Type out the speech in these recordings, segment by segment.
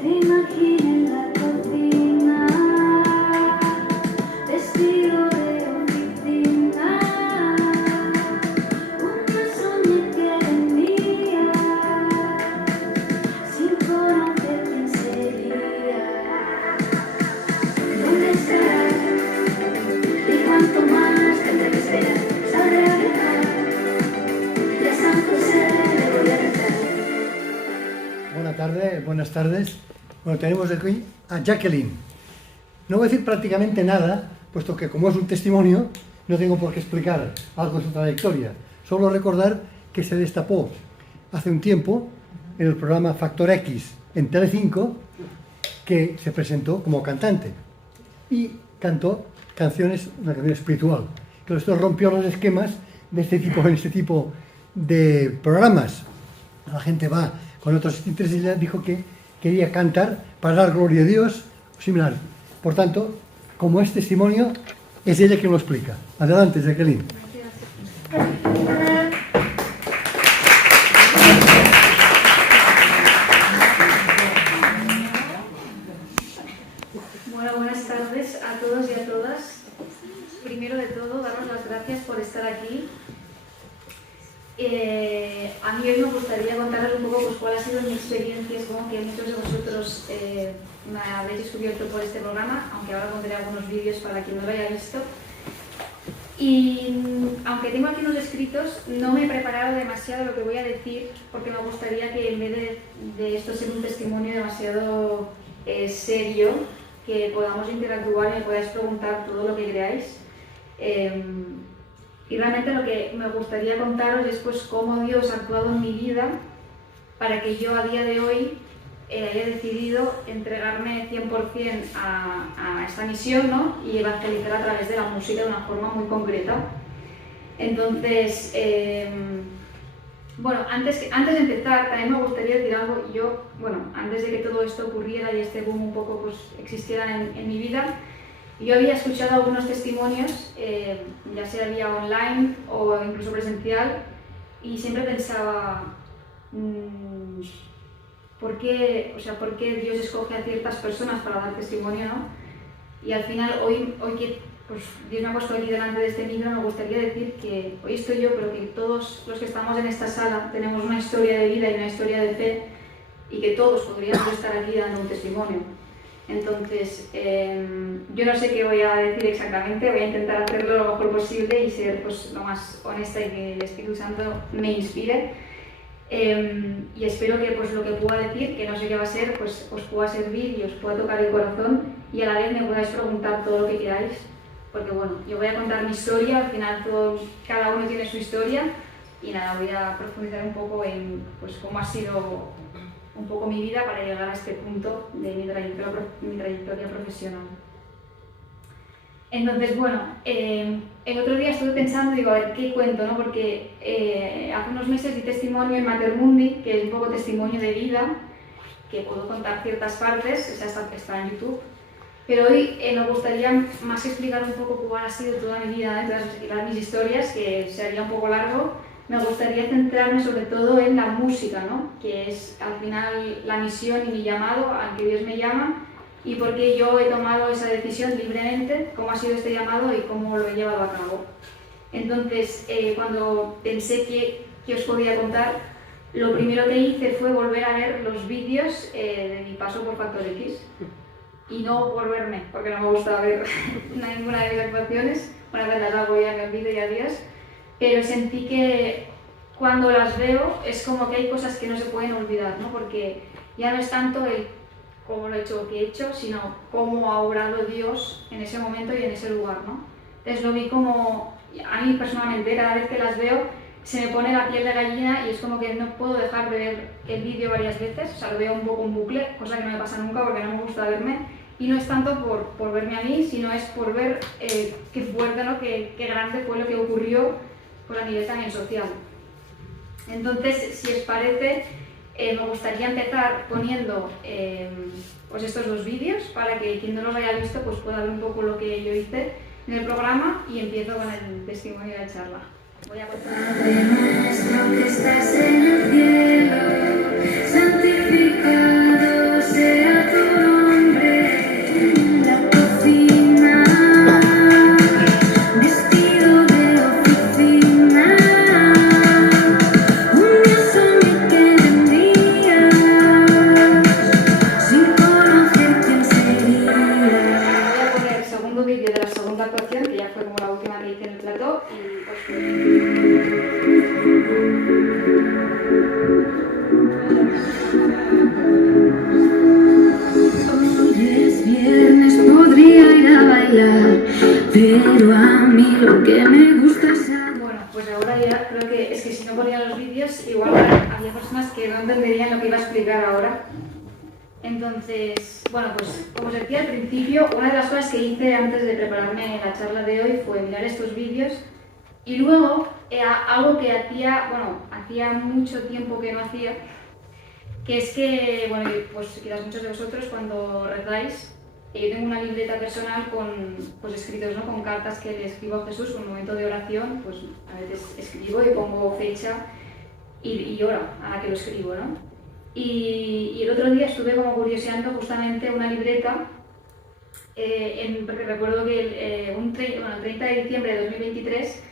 Te imagino en la cocina, vestido de oficina, una soñé que era mía, sin conocer quién sería. ¿Dónde estará? ¿Y cuánto más tendré que esperar? Sabré alejar, y a San José le voy a rezar. Buenas tardes. Bueno, tenemos aquí a Jacqueline. No voy a decir prácticamente nada, puesto que como es un testimonio, no tengo por qué explicar algo de su trayectoria. Solo recordar que se destapó hace un tiempo en el programa Factor X en Telecinco, que se presentó como cantante y cantó una canción espiritual, que esto rompió los esquemas de este tipo de programas. La gente va con otros intereses y ella dijo que quería cantar para dar gloria a Dios o similar. Por tanto, como es testimonio, es ella quien lo explica. Adelante, Jacqueline. Bueno, buenas tardes a todos y a todas. Primero de todo, daros las gracias por estar aquí. A mí hoy me gustaría contaros un poco pues, cuál ha sido mi experiencia. Supongo que muchos de vosotros me habréis descubierto por este programa, aunque ahora pondré algunos vídeos para quien no lo haya visto. Y aunque tengo aquí unos escritos, no me he preparado demasiado lo que voy a decir, porque me gustaría que en vez de esto ser un testimonio demasiado serio, que podamos interactuar y me podáis preguntar todo lo que queráis. Y realmente lo que me gustaría contaros es pues, cómo Dios ha actuado en mi vida para que yo a día de hoy haya decidido entregarme 100% a esta misión, ¿no? Y evangelizar a través de la música de una forma muy concreta. Entonces, bueno, antes de empezar, también me gustaría decir algo. Yo, bueno, antes de que todo esto ocurriera y este boom un poco pues, existiera en mi vida, yo había escuchado algunos testimonios, ya sea vía online o incluso presencial, y siempre pensaba, ¿por qué Dios escoge a ciertas personas para dar testimonio, no? Y al final, hoy que pues, Dios me ha puesto aquí delante de este libro, me gustaría decir que hoy estoy yo, pero que todos los que estamos en esta sala tenemos una historia de vida y una historia de fe, y que todos podríamos estar aquí dando un testimonio. Entonces, yo no sé qué voy a decir exactamente, voy a intentar hacerlo lo mejor posible y ser pues, lo más honesta y que el Espíritu Santo me inspire. Y espero que pues, lo que pueda decir, que no sé qué va a ser, pues os pueda servir y os pueda tocar el corazón y a la vez me podáis preguntar todo lo que queráis. Porque bueno, yo voy a contar mi historia, al final cada uno tiene su historia y nada, voy a profundizar un poco en pues, cómo ha sido un poco mi vida para llegar a este punto de mi trayectoria profesional. Entonces, bueno, el otro día estuve pensando, digo, a ver, ¿qué cuento? ¿No? Porque hace unos meses di testimonio en Mater Mundi, que es un poco testimonio de vida, que puedo contar ciertas partes, o sea, está en YouTube. Pero hoy me gustaría más explicar un poco cuál ha sido toda mi vida, todas mis historias, que sería un poco largo. Me gustaría centrarme sobre todo en la música, ¿no? Que es al final la misión y mi llamado al que Dios me llama y por qué yo he tomado esa decisión libremente, cómo ha sido este llamado y cómo lo he llevado a cabo. Entonces, cuando pensé que os podía contar, lo primero que hice fue volver a ver los vídeos de mi paso por Factor X y no por verme, porque no me gusta ver ninguna de mis actuaciones, una vez las hago ya me olvido ya días. Pero sentí que cuando las veo es como que hay cosas que no se pueden olvidar, ¿no? Porque ya no es tanto el cómo lo he hecho o qué he hecho, sino cómo ha obrado Dios en ese momento y en ese lugar, ¿no? Entonces lo vi como, a mí personalmente, cada vez que las veo se me pone la piel de gallina y es como que no puedo dejar de ver el vídeo varias veces, o sea, lo veo un poco en bucle, cosa que no me pasa nunca porque no me gusta verme. Y no es tanto por verme a mí, sino es por ver qué fuerte, ¿no? Qué grande fue lo que ocurrió a nivel también social. Entonces, si os parece, me gustaría empezar poniendo pues estos dos vídeos para que quien no los haya visto pues pueda ver un poco lo que yo hice en el programa y empiezo con el testimonio de la charla. Voy a contar. Padre nuestro que estás en el cielo, santificado sea pero a mí lo que me gusta es... Bueno, pues ahora ya creo que es que si no ponía los vídeos, igual había personas que no entenderían lo que iba a explicar ahora. Entonces, bueno, pues como os decía al principio, una de las cosas que hice antes de prepararme la charla de hoy fue mirar estos vídeos y luego algo que hacía mucho tiempo que no hacía, que es que, bueno, pues quizás muchos de vosotros cuando rezáis, yo tengo una libreta personal con pues, escritos, ¿no? Con cartas que le escribo a Jesús en un momento de oración, pues a veces escribo y pongo fecha y hora a la que lo escribo, ¿no? Y el otro día estuve como curioseando justamente una libreta, porque recuerdo que el 30 de diciembre de 2023,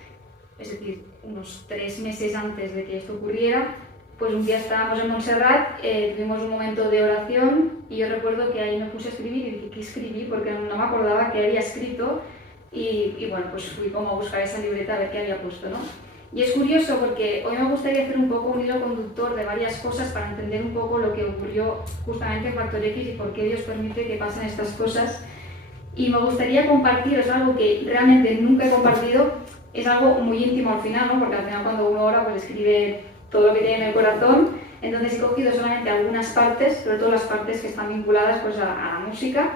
es decir, unos 3 meses antes de que esto ocurriera, pues un día estábamos en Montserrat, tuvimos un momento de oración y yo recuerdo que ahí me puse a escribir y dije, ¿qué escribí? Porque no me acordaba qué había escrito y bueno, pues fui como a buscar esa libreta a ver qué había puesto, ¿no? Y es curioso porque hoy me gustaría hacer un poco un hilo conductor de varias cosas para entender un poco lo que ocurrió justamente en Factor X y por qué Dios permite que pasen estas cosas. Y me gustaría compartiros algo que realmente nunca he compartido, es algo muy íntimo al final, ¿no? Porque al final cuando uno ora pues escribe todo lo que tiene en el corazón, entonces he cogido solamente algunas partes, sobre todo las partes que están vinculadas pues, a la música.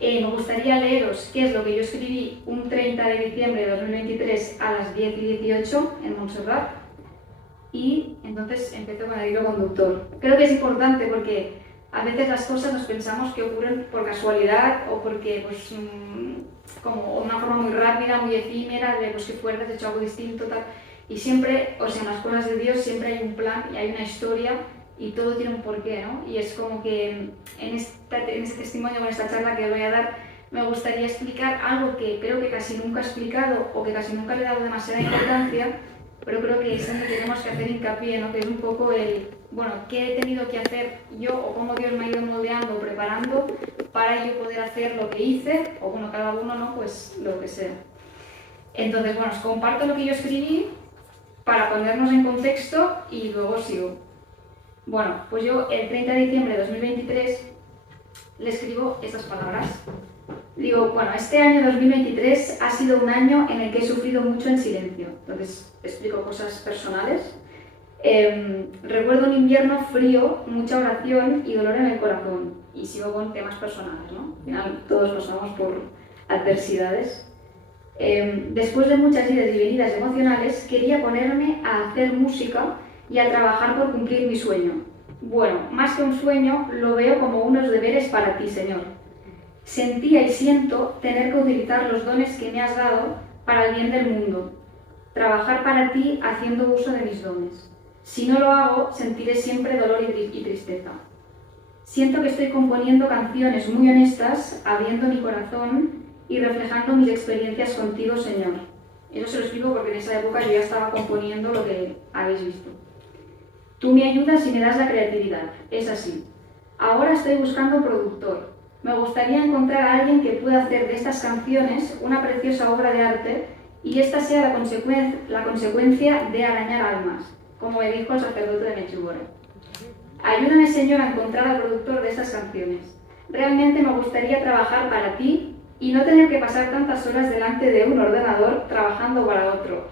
Me gustaría leeros qué es lo que yo escribí un 30 de diciembre de 2023 a las 10:18 en Montserrat y entonces empiezo con el hilo conductor. Creo que es importante porque a veces las cosas nos pensamos que ocurren por casualidad o porque pues, como una forma muy rápida, muy efímera, de pues, que fuerte, has hecho algo distinto, tal. Y siempre, o sea, en las cosas de Dios siempre hay un plan y hay una historia y todo tiene un porqué, ¿no? Y es como que en este testimonio, con esta charla que voy a dar, me gustaría explicar algo que creo que casi nunca he explicado o que casi nunca le he dado demasiada importancia, pero creo que es en lo que tenemos que hacer hincapié, ¿no? Que es un poco el, bueno, qué he tenido que hacer yo o cómo Dios me ha ido moldeando, preparando para yo poder hacer lo que hice, o bueno, cada uno, ¿no? Pues lo que sea. Entonces, bueno, os comparto lo que yo escribí para ponernos en contexto y luego sigo. Bueno, pues yo el 30 de diciembre de 2023 le escribo estas palabras. Digo, bueno, este año 2023 ha sido un año en el que he sufrido mucho en silencio. Entonces explico cosas personales. Recuerdo un invierno frío, mucha oración y dolor en el corazón. Y sigo con temas personales, ¿no? Al final todos pasamos por adversidades. Después de muchas idas y venidas emocionales, quería ponerme a hacer música y a trabajar por cumplir mi sueño. Bueno, más que un sueño, lo veo como unos deberes para ti, Señor. Sentía y siento tener que utilizar los dones que me has dado para el bien del mundo. Trabajar para ti haciendo uso de mis dones. Si no lo hago, sentiré siempre dolor y tristeza. Siento que estoy componiendo canciones muy honestas, abriendo mi corazón y reflejando mis experiencias contigo, Señor. Eso se lo explico porque en esa época yo ya estaba componiendo lo que habéis visto. Tú me ayudas y me das la creatividad, es así. Ahora estoy buscando productor. Me gustaría encontrar a alguien que pueda hacer de estas canciones una preciosa obra de arte y esta sea la consecuencia de arañar almas, como me dijo el sacerdote de Medjugorje. Ayúdame, Señor, a encontrar al productor de estas canciones. Realmente me gustaría trabajar para ti y no tener que pasar tantas horas delante de un ordenador trabajando para otro.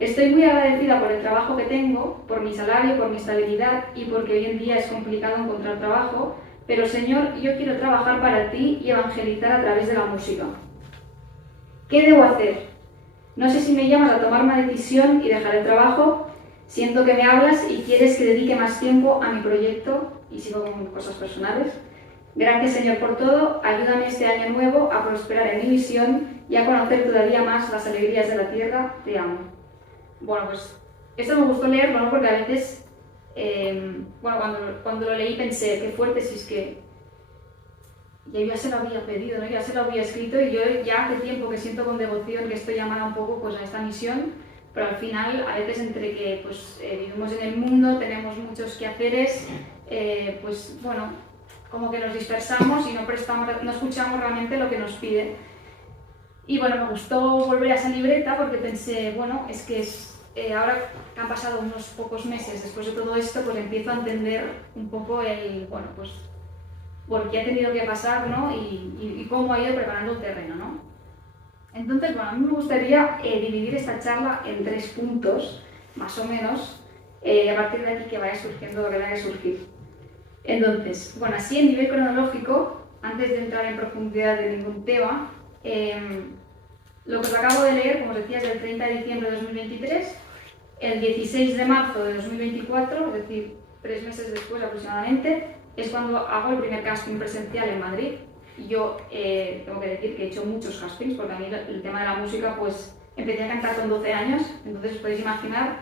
Estoy muy agradecida por el trabajo que tengo, por mi salario, por mi estabilidad y porque hoy en día es complicado encontrar trabajo, pero Señor, yo quiero trabajar para ti y evangelizar a través de la música. ¿Qué debo hacer? No sé si me llamas a tomar una decisión y dejar el trabajo. Siento que me hablas y quieres que dedique más tiempo a mi proyecto y sigo con cosas personales. Gracias, Señor, por todo. Ayúdame este año nuevo a prosperar en mi visión y a conocer todavía más las alegrías de la tierra. Te amo. Bueno, pues esto me gustó leerlo, ¿no? Porque a veces, bueno, cuando lo leí pensé, qué fuerte, si es que yo ya se lo había pedido, ¿no? Ya se lo había escrito y yo ya hace tiempo que siento con devoción que estoy llamada un poco pues, a esta misión, pero al final, a veces entre que pues, vivimos en el mundo, tenemos muchos quehaceres, pues bueno, como que nos dispersamos y no escuchamos realmente lo que nos pide. Y bueno, me gustó volver a esa libreta porque pensé, bueno, es que ahora que han pasado unos pocos meses después de todo esto, pues empiezo a entender un poco bueno, pues por qué ha tenido que pasar, ¿no? Y cómo ha ido preparando el terreno, ¿no? Entonces, bueno, a mí me gustaría dividir esta charla en 3 puntos, más o menos, a partir de aquí que vaya surgiendo lo que tenga que surgir. Entonces, bueno, así en nivel cronológico, antes de entrar en profundidad de ningún tema, lo que os acabo de leer, como os decía, es del 30 de diciembre de 2023, el 16 de marzo de 2024, es decir, 3 meses después aproximadamente, es cuando hago el primer casting presencial en Madrid. Yo tengo que decir que he hecho muchos castings, porque a mí el tema de la música, pues empecé a cantar con 12 años, entonces os podéis imaginar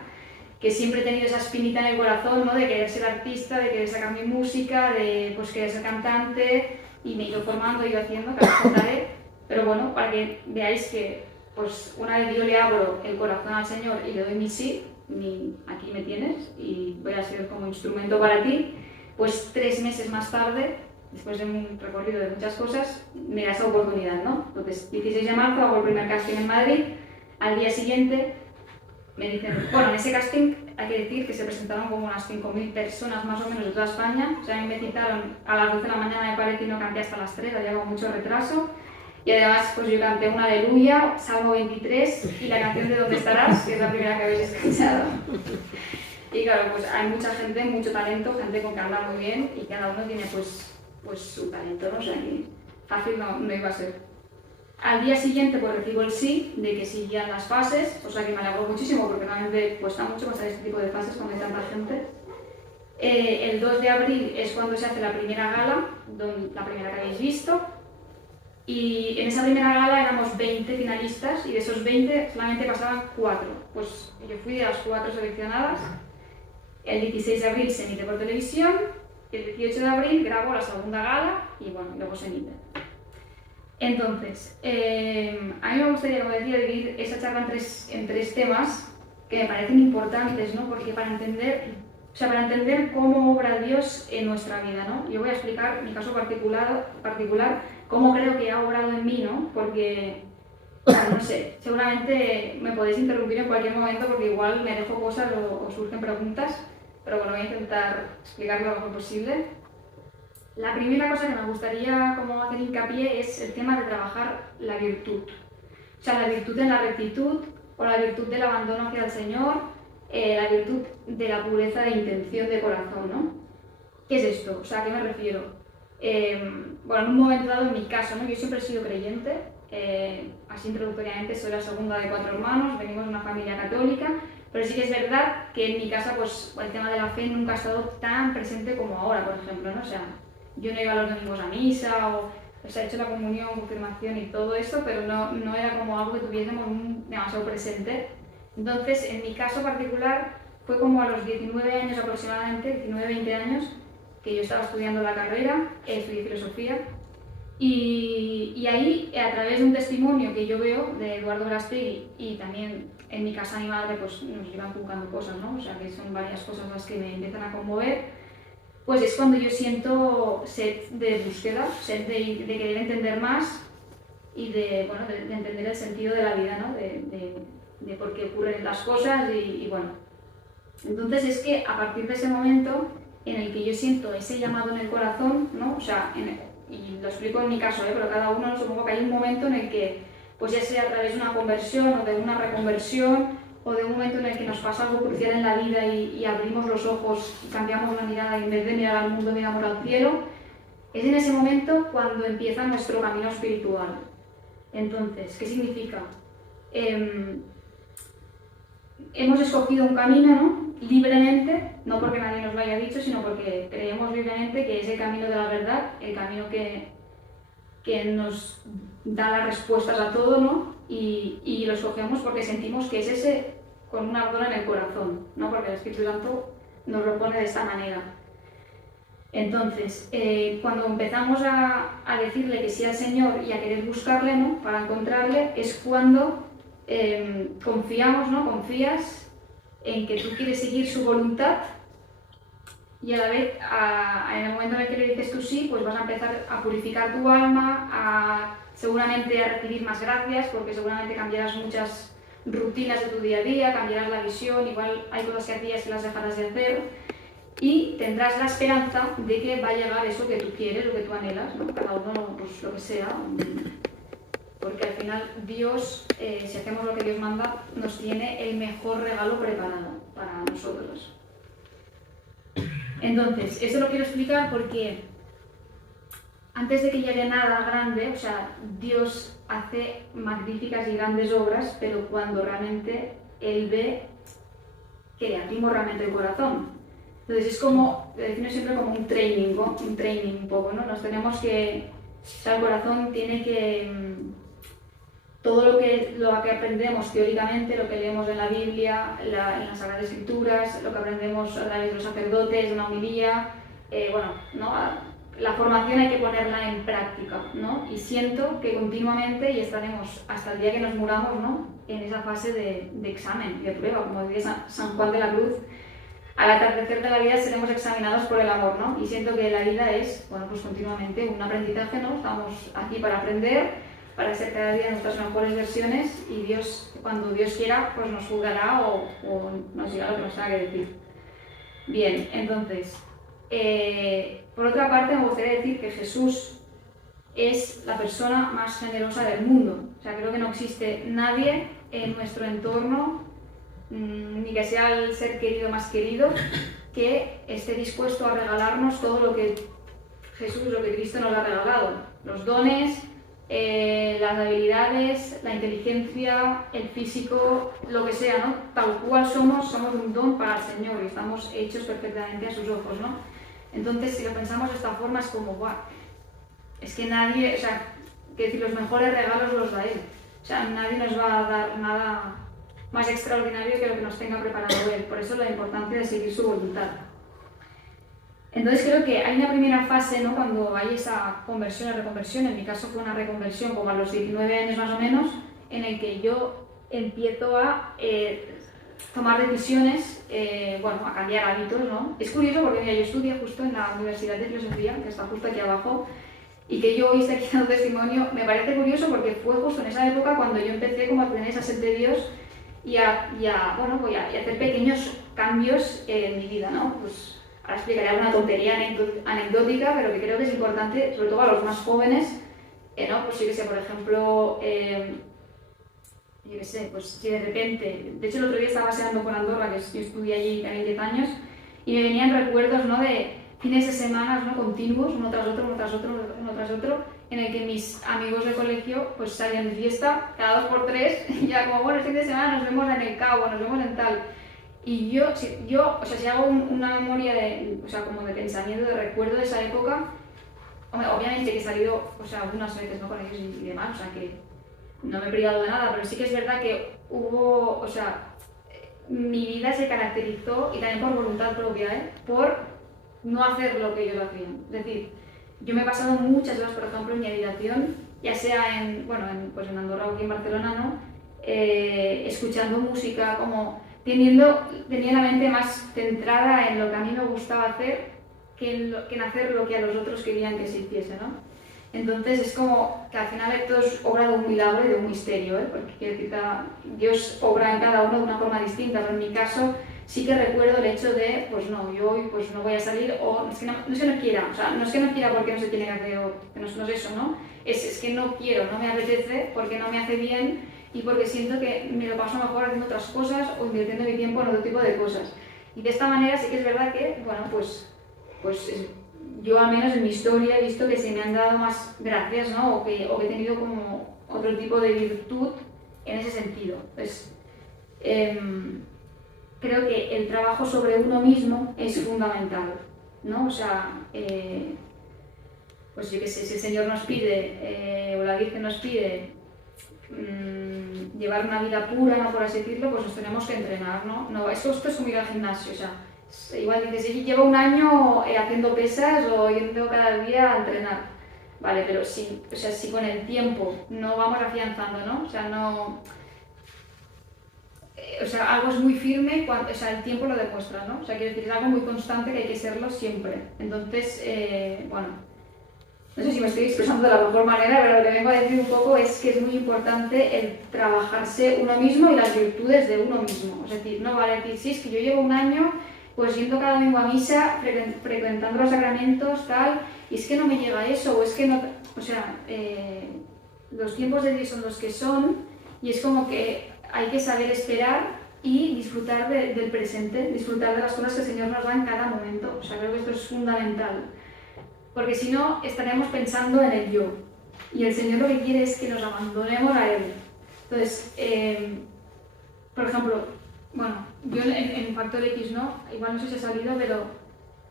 que siempre he tenido esa espinita en el corazón, ¿no? De querer ser artista, de querer sacar mi música, de pues, querer ser cantante, y me he ido formando, he ido haciendo, que os contaré. Pero bueno, para que veáis que pues, una vez yo le abro el corazón al Señor y le doy mi sí, aquí me tienes y voy a ser como instrumento para ti, pues 3 meses más tarde, después de un recorrido de muchas cosas, me da esa oportunidad, ¿no? Entonces, 16 de marzo hago el primer casting en Madrid, al día siguiente me dicen, bueno, en ese casting hay que decir que se presentaron como unas 5.000 personas más o menos de toda España, o sea, a mí me citaron a las 12 de la mañana, me parece, y no canté hasta las 3, había con mucho retraso, y además pues yo canté una Aleluya, Salmo 23 y la canción de ¿Dónde estarás?, que es la primera que habéis escuchado. Y claro, pues hay mucha gente, mucho talento, gente con que habla muy bien y cada uno tiene pues su talento, ¿no? O sea, que fácil no iba a ser. Al día siguiente pues recibo el sí, de que seguían las fases, o sea que me alegró muchísimo porque realmente cuesta mucho pasar este tipo de fases cuando hay tanta gente. El 2 de abril es cuando se hace la primera gala, la primera que habéis visto, y en esa primera gala éramos 20 finalistas y de esos 20 solamente pasaban 4. Pues yo fui de las 4 seleccionadas. El 16 de abril se emite por televisión, el 18 de abril grabo la segunda gala y bueno, luego se emite. Entonces, a mí me gustaría, como decía, dividir esa charla en tres temas que me parecen importantes, ¿no? Porque para entender cómo obra Dios en nuestra vida, ¿no? Yo voy a explicar mi caso particular cómo creo que ha obrado en mí, ¿no? Porque, no sé, seguramente me podéis interrumpir en cualquier momento porque igual me dejo cosas o surgen preguntas, pero bueno, voy a intentar explicarlo lo mejor posible. La primera cosa que me gustaría como hacer hincapié es el tema de trabajar la virtud. O sea, la virtud en la rectitud o la virtud del abandono hacia el Señor, la virtud de la pureza de intención de corazón, ¿no? ¿Qué es esto? O sea, ¿a qué me refiero? Bueno, en un momento dado, en mi caso, ¿no? Yo siempre he sido creyente, así introductoriamente soy la segunda de 4 hermanos, venimos de una familia católica, pero sí que es verdad que en mi casa pues, el tema de la fe nunca ha estado tan presente como ahora, por ejemplo, ¿no? O sea, yo no iba los domingos a misa, o sea, he hecho la comunión, confirmación y todo esto, pero no era como algo que tuviésemos demasiado presente. Entonces, en mi caso particular, fue como a los 19 años aproximadamente, 19-20 años, que yo estaba estudiando la carrera, estudié filosofía, y ahí, a través de un testimonio que yo veo de Eduardo Verástegui y también en mi casa mi madre, pues nos iban jugando cosas, ¿no? O sea, que son varias cosas las que me empiezan a conmover, pues es cuando yo siento sed de búsqueda, sed de querer entender más y de entender el sentido de la vida, ¿no? De por qué ocurren las cosas y bueno. Entonces es que a partir de ese momento en el que yo siento ese llamado en el corazón, ¿no? O sea, y lo explico en mi caso, pero cada uno supongo que hay un momento en el que, pues ya sea a través de una conversión o de una reconversión, o de un momento en el que nos pasa algo crucial en la vida y abrimos los ojos y cambiamos la mirada y en vez de mirar al mundo miramos al cielo, es en ese momento cuando empieza nuestro camino espiritual. Entonces, ¿qué significa? Hemos escogido un camino, ¿no? Libremente, no porque nadie nos lo haya dicho, sino porque creemos libremente que es el camino de la verdad, el camino que nos da las respuestas a todo, ¿no? Y lo escogemos porque sentimos que es ese con un ardor en el corazón, ¿no? Porque el Espíritu Santo nos lo pone de esta manera. Entonces, cuando empezamos a decirle que sí al Señor y a querer buscarle, ¿no? Para encontrarle, es cuando confiamos, ¿no? Confías en que tú quieres seguir su voluntad y a la vez, en el momento en el que le dices tú sí, pues vas a empezar a purificar tu alma, seguramente a recibir más gracias, porque seguramente cambiarás muchas rutinas de tu día a día, cambiarás la visión, igual hay cosas que hacías que las dejarás de hacer y tendrás la esperanza de que va a llegar eso que tú quieres, lo que tú anhelas, ¿no? Cada uno, pues lo que sea. porque al final Dios, si hacemos lo que Dios manda, nos tiene el mejor regalo preparado para nosotros. Entonces, eso lo quiero explicar porque antes de que llegue nada grande, o sea, Dios hace magníficas y grandes obras, pero cuando realmente Él ve que le abrimos realmente el corazón. Entonces es como, lo decimos siempre como un training, ¿no? Un training un poco, ¿no? Nos tenemos que, o sea, el corazón tiene que, todo lo que aprendemos teóricamente, lo que leemos en la Biblia, en las Sagradas Escrituras, lo que aprendemos a través de los sacerdotes, de una homilía, bueno, ¿no? La formación hay que ponerla en práctica, ¿no? Y siento que continuamente, y estaremos hasta el día que nos muramos, ¿no? En esa fase de examen y de prueba, como decía San Juan de la Cruz, al atardecer de la vida seremos examinados por el amor, ¿no? Y siento que la vida es, bueno, pues continuamente un aprendizaje, ¿no? Estamos aquí para aprender, para ser cada día nuestras mejores versiones, y Dios, cuando Dios quiera, pues nos juzgará o nos dirá lo que nos tenga que decir. Bien, entonces, por otra parte me gustaría decir que Jesús es la persona más generosa del mundo. O sea, creo que no existe nadie en nuestro entorno, ni que sea el ser querido más querido, que esté dispuesto a regalarnos todo lo que Jesús, lo que Cristo nos ha regalado. Los dones, las habilidades, la inteligencia, el físico, lo que sea, ¿no? Tal cual somos un don para el Señor y estamos hechos perfectamente a sus ojos, ¿no? Entonces, si lo pensamos de esta forma, es como, ¡guau! Es que nadie, o sea, que decir, los mejores regalos los da Él. O sea, nadie nos va a dar nada más extraordinario que lo que nos tenga preparado Él. Por eso la importancia de seguir su voluntad. Entonces creo que hay una primera fase, ¿no? Cuando hay esa conversión o reconversión, en mi caso fue una reconversión como a los 19 años más o menos, en el que yo empiezo a tomar decisiones, bueno, a cambiar hábitos, ¿no? Es curioso porque mira, yo estudié justo en la Universidad de Filosofía, que está justo aquí abajo, y que yo hoy esté aquí dando testimonio, me parece curioso porque fue justo en esa época cuando yo empecé como a tener esa sed de Dios y a hacer pequeños cambios en mi vida, ¿no? Pues ahora explicaré alguna tontería anecdótica, pero que creo que es importante, sobre todo a los más jóvenes, ¿no? Pues yo que sé, por ejemplo, yo qué sé, pues si de repente, de hecho el otro día estaba paseando por Andorra, que yo estudié allí, tenía 10 años, y me venían recuerdos, ¿no? De fines de semana, ¿no? Continuos, uno tras otro, uno tras otro, uno tras otro, en el que mis amigos de colegio pues salían de fiesta cada 2 por 3 y ya como, bueno, el fin de semana nos vemos en el Cabo, nos vemos en tal. Y yo o sea, si hago una memoria de, o sea, como de pensamiento, de recuerdo de esa época, obviamente que he salido, o sea, algunas veces, ¿no? Con ellos y demás, o sea, que no me he privado de nada, pero sí que es verdad que hubo, o sea, mi vida se caracterizó, y también por voluntad propia, por no hacer lo que ellos hacían. Es decir, yo me he pasado muchas horas, por ejemplo, en mi habitación, ya sea en Andorra o aquí en Barcelona, ¿no? Escuchando música, como tenía la mente más centrada en lo que a mí me gustaba hacer que en hacer lo que a los otros querían que se hiciese, ¿no? Entonces es como que al final esto es obra de un milagro y de un misterio, porque quiero decir, Dios obra en cada uno de una forma distinta, pero en mi caso sí que recuerdo el hecho de, pues no, yo hoy pues no voy a salir, o es que no quiera, o sea, no es que no quiera porque no se tiene que hacer, o no es eso, ¿no? Es que no quiero, no me apetece porque no me hace bien y porque siento que me lo paso mejor haciendo otras cosas o invirtiendo mi tiempo en otro tipo de cosas. Y de esta manera sí que es verdad que, bueno, pues yo al menos en mi historia he visto que se me han dado más gracias, ¿no? O que he tenido como otro tipo de virtud en ese sentido. Pues, creo que el trabajo sobre uno mismo es fundamental, ¿no? O sea, pues yo qué sé, si el Señor nos pide, o la Virgen nos pide, llevar una vida pura, ¿no? Por así decirlo, pues nos tenemos que entrenar, ¿no? Esto es como ir al gimnasio, o sea, igual dices, llevo un año haciendo pesas o yendo cada día a entrenar, vale, pero si con el tiempo no vamos afianzando, ¿no? O sea, algo es muy firme, o sea, el tiempo lo demuestra, ¿no? O sea, quiero decir, es algo muy constante que hay que serlo siempre. Entonces, bueno, no sé si me estoy expresando de la mejor manera, pero lo que vengo a decir un poco es que es muy importante el trabajarse uno mismo y las virtudes de uno mismo. Es decir, no vale decir, sí, es que yo llevo un año pues yendo cada domingo a misa, frecuentando los sacramentos, tal, y es que no me llega eso, o es que no, o sea, los tiempos de Dios son los que son y es como que hay que saber esperar y disfrutar del presente, disfrutar de las cosas que el Señor nos da en cada momento. O sea, creo que esto es fundamental. Porque si no, estaremos pensando en el yo. Y el Señor lo que quiere es que nos abandonemos a Él. Entonces, por ejemplo, bueno, yo en Factor X, ¿no? Igual no sé si ha salido, pero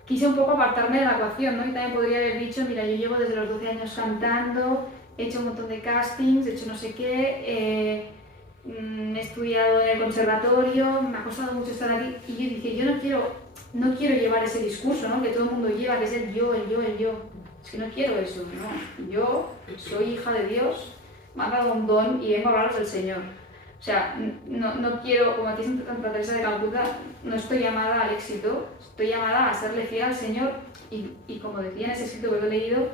quise un poco apartarme de la ecuación, ¿no? Y también podría haber dicho, mira, yo llevo desde los 12 años cantando, he hecho un montón de castings, he hecho no sé qué, he estudiado en el conservatorio, me ha costado mucho estar aquí. Y yo dije, yo no quiero llevar ese discurso, ¿no? Que todo el mundo lleva, que es el yo, el yo, el yo. Es que no quiero eso, ¿no? Yo soy hija de Dios, me ha dado un don y vengo a hablaros del Señor. O sea, no quiero, como aquí en Santa Teresa de Calcuta, no estoy llamada al éxito, estoy llamada a serle fiel al Señor y como decía en ese escrito que lo he leído,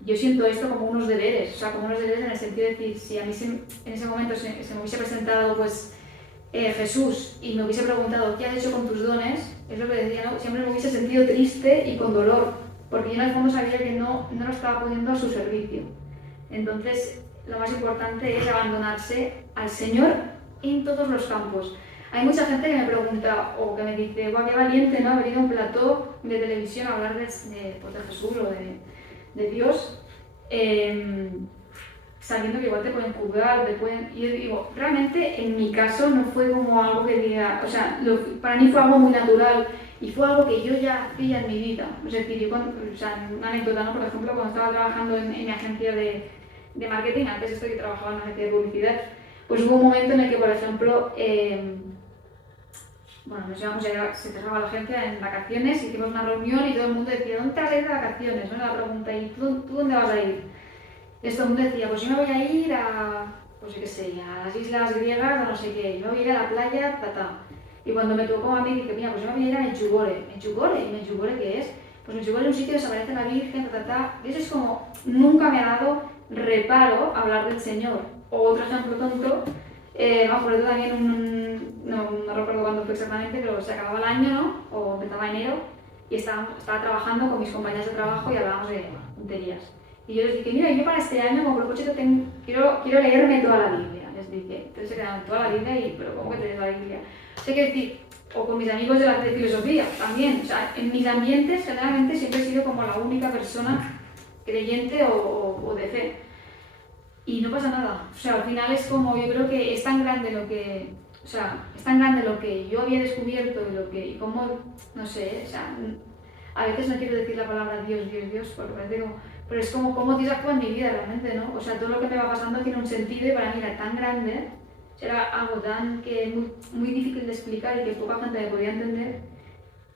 yo siento esto como unos deberes, o sea, como unos deberes en el sentido de decir, si a mí en ese momento se me hubiese presentado pues Jesús y me hubiese preguntado ¿qué has hecho con tus dones? Es lo que decía, ¿no? Siempre me hubiese sentido triste y con dolor, porque yo en el fondo sabía que no lo estaba poniendo a su servicio. Entonces, lo más importante es abandonarse al Señor en todos los campos. Hay mucha gente que me pregunta o que me dice, guau, qué valiente, ¿no? Haber ido a un plató de televisión a hablar pues, de Jesús o de Dios, sabiendo que igual te pueden juzgar, y yo digo, realmente en mi caso no fue como algo que diga, o sea, para mí fue algo muy natural y fue algo que yo ya hacía en mi vida. Es decir, yo una anécdota, ¿no? Por ejemplo, cuando estaba trabajando en mi agencia de marketing, antes esto que trabajaba en una agencia de publicidad, pues hubo un momento en el que, por ejemplo, bueno, nos íbamos a se cerraba la agencia en vacaciones, hicimos una reunión y todo el mundo decía, ¿dónde te vas a ir de vacaciones? ¿No? La pregunta, ¿y tú dónde vas a ir? Y todo el mundo decía, pues yo me voy a ir a, pues yo qué sé, a las islas griegas o no sé qué, yo me voy a ir a la playa, Y cuando me tocó a mí, dije, mira, pues yo me voy a ir a Medjugorje. ¿Y Medjugorje qué es? Pues Medjugorje es un sitio donde se aparece la Virgen, Y eso es como, nunca me ha dado reparo hablar del Señor. O otro ejemplo tonto, me acuerdo también no recuerdo cuándo fue exactamente, pero se acababa el año, ¿no? O empezaba enero, y estaba trabajando con mis compañeras de trabajo y hablábamos de tonterías. Y yo les dije, mira, yo para este año como propósito quiero leerme toda la Biblia, les dije. Entonces se quedaron toda la Biblia y, pero ¿cómo que te lees la Biblia? O sea, que decir, o con mis amigos de filosofía también, o sea, en mis ambientes generalmente siempre he sido como la única persona creyente o de fe. Y no pasa nada, o sea, al final es como, yo creo que es tan grande lo que, o sea, es tan grande lo que yo había descubierto y cómo, no sé, o sea, a veces no quiero decir la palabra Dios, porque parece como, pero es como cómo Dios actúa en mi vida realmente, ¿no? O sea, todo lo que me va pasando tiene un sentido y para mí era tan grande, era algo tan muy difícil de explicar y que poca gente me podía entender,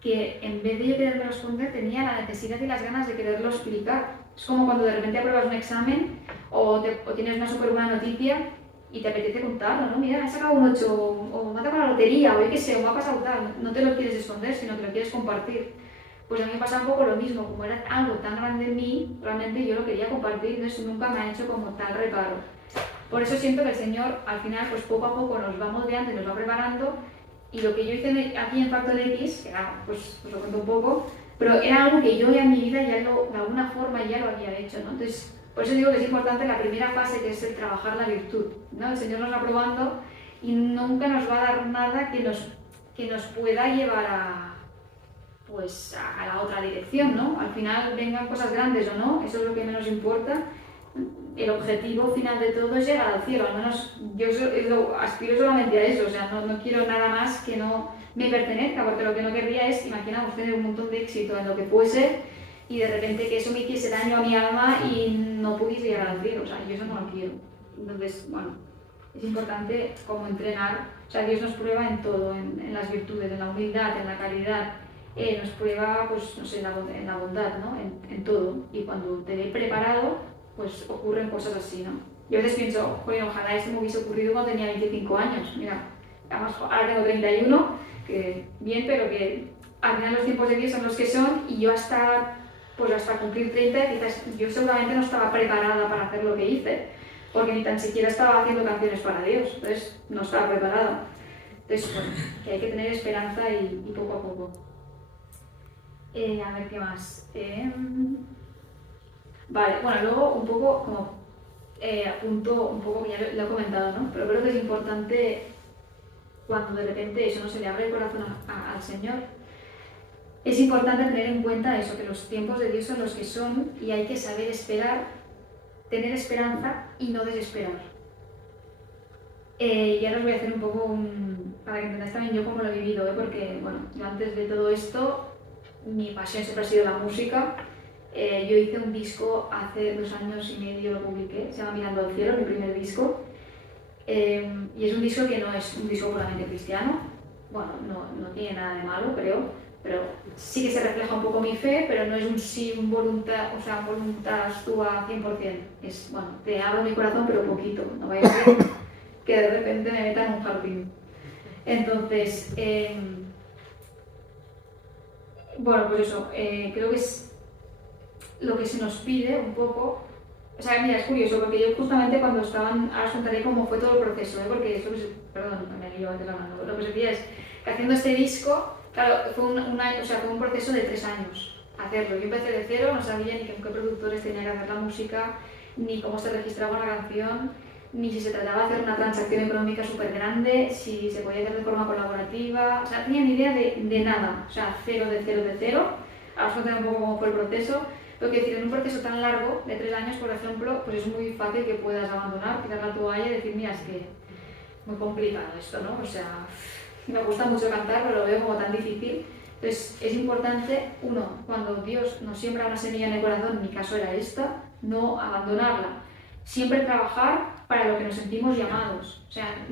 que en vez de yo quererme responder tenía la necesidad y las ganas de quererlo explicar. Es como cuando de repente apruebas un examen o tienes una súper buena noticia y te apetece contarlo, ¿no? Mira, he sacado un 8 o me ha tocado la lotería o yo qué sé, o me ha pasado tal. No te lo quieres esconder, sino que lo quieres compartir. Pues a mí me pasa un poco lo mismo, como era algo tan grande en mí, realmente yo lo quería compartir, entonces nunca me ha hecho como tal reparo. Por eso siento que el Señor al final pues poco a poco nos va moldeando y nos va preparando, y lo que yo hice aquí en Factor X, que era, pues os lo cuento un poco, pero era algo que yo ya en mi vida de alguna forma ya lo había hecho, ¿no? Entonces, por eso digo que es importante la primera fase, que es el trabajar la virtud, ¿no? El Señor nos va probando y nunca nos va a dar nada que nos pueda llevar pues a la otra dirección, ¿no? Al final vengan cosas grandes o no, eso es lo que menos importa. El objetivo final de todo es llegar al cielo, al menos yo aspiro solamente a eso, o sea, no quiero nada más que no me pertenezca, porque lo que no querría es, imaginaos, tener un montón de éxito en lo que fuese y de repente que eso me hiciese daño a mi alma y no pudiese llegar al cielo, o sea, yo eso no lo quiero. Entonces, bueno, es importante como entrenar, o sea, Dios nos prueba en todo, en las virtudes, en la humildad, en la caridad, nos prueba, pues, no sé, en la bondad, ¿no? En todo, y cuando te ve preparado, pues ocurren cosas así, ¿no? Yo a veces pienso, bueno, ojalá esto me hubiese ocurrido cuando tenía 25 años, mira, además ahora tengo 31, que bien, pero que al final los tiempos de Dios son los que son, y yo hasta cumplir 30, quizás yo seguramente no estaba preparada para hacer lo que hice, porque ni tan siquiera estaba haciendo canciones para Dios, entonces no estaba preparada. Entonces, bueno, que hay que tener esperanza y poco a poco. A ver qué más. Vale, bueno, luego un poco como apunto un poco, ya lo he comentado, ¿no? Pero creo que es importante cuando de repente eso no se le abre el corazón al Señor. Es importante tener en cuenta eso, que los tiempos de Dios son los que son y hay que saber esperar, tener esperanza y no desesperar. Y ahora os voy a hacer un poco para que entendáis también yo cómo lo he vivido, porque bueno, yo antes de todo esto, mi pasión siempre ha sido la música. Yo hice un disco hace 2 años y medio, lo publiqué, se llama Mirando al Cielo, mi primer disco. Y es un disco que no es un disco puramente cristiano, bueno, no tiene nada de malo, creo, pero sí que se refleja un poco mi fe, pero no es un sí, un voluntad, o sea, voluntad tua 100%. Es, bueno, te abro mi corazón, pero poquito, no vaya a ser que de repente me meta en un jardín. Entonces, bueno, pues eso, creo que es lo que se nos pide un poco. O sea, mira, es curioso, porque yo justamente cuando estaban, ahora os contaré cómo fue todo el proceso, porque eso, perdón, me lío antes hablando, lo que se decía es que haciendo este disco, claro, fue un proceso de 3 años hacerlo. Yo empecé de cero, no sabía ni con qué productores tenía que hacer la música, ni cómo se registraba una canción, ni si se trataba de hacer una transacción económica súper grande, si se podía hacer de forma colaborativa, o sea, no tenía ni idea de nada, o sea, cero de cero. Ahora os contaré un poco cómo fue el proceso. Lo que decir, en un proceso tan largo, de 3 años, por ejemplo, pues es muy fácil que puedas abandonar, tirar la toalla y decir, mira, es que es muy complicado esto, ¿no? O sea, me gusta mucho cantar, pero lo veo como tan difícil. Entonces, es importante, uno, cuando Dios nos siembra una semilla en el corazón, en mi caso era esta, no abandonarla. Siempre trabajar para lo que nos sentimos llamados. O sea,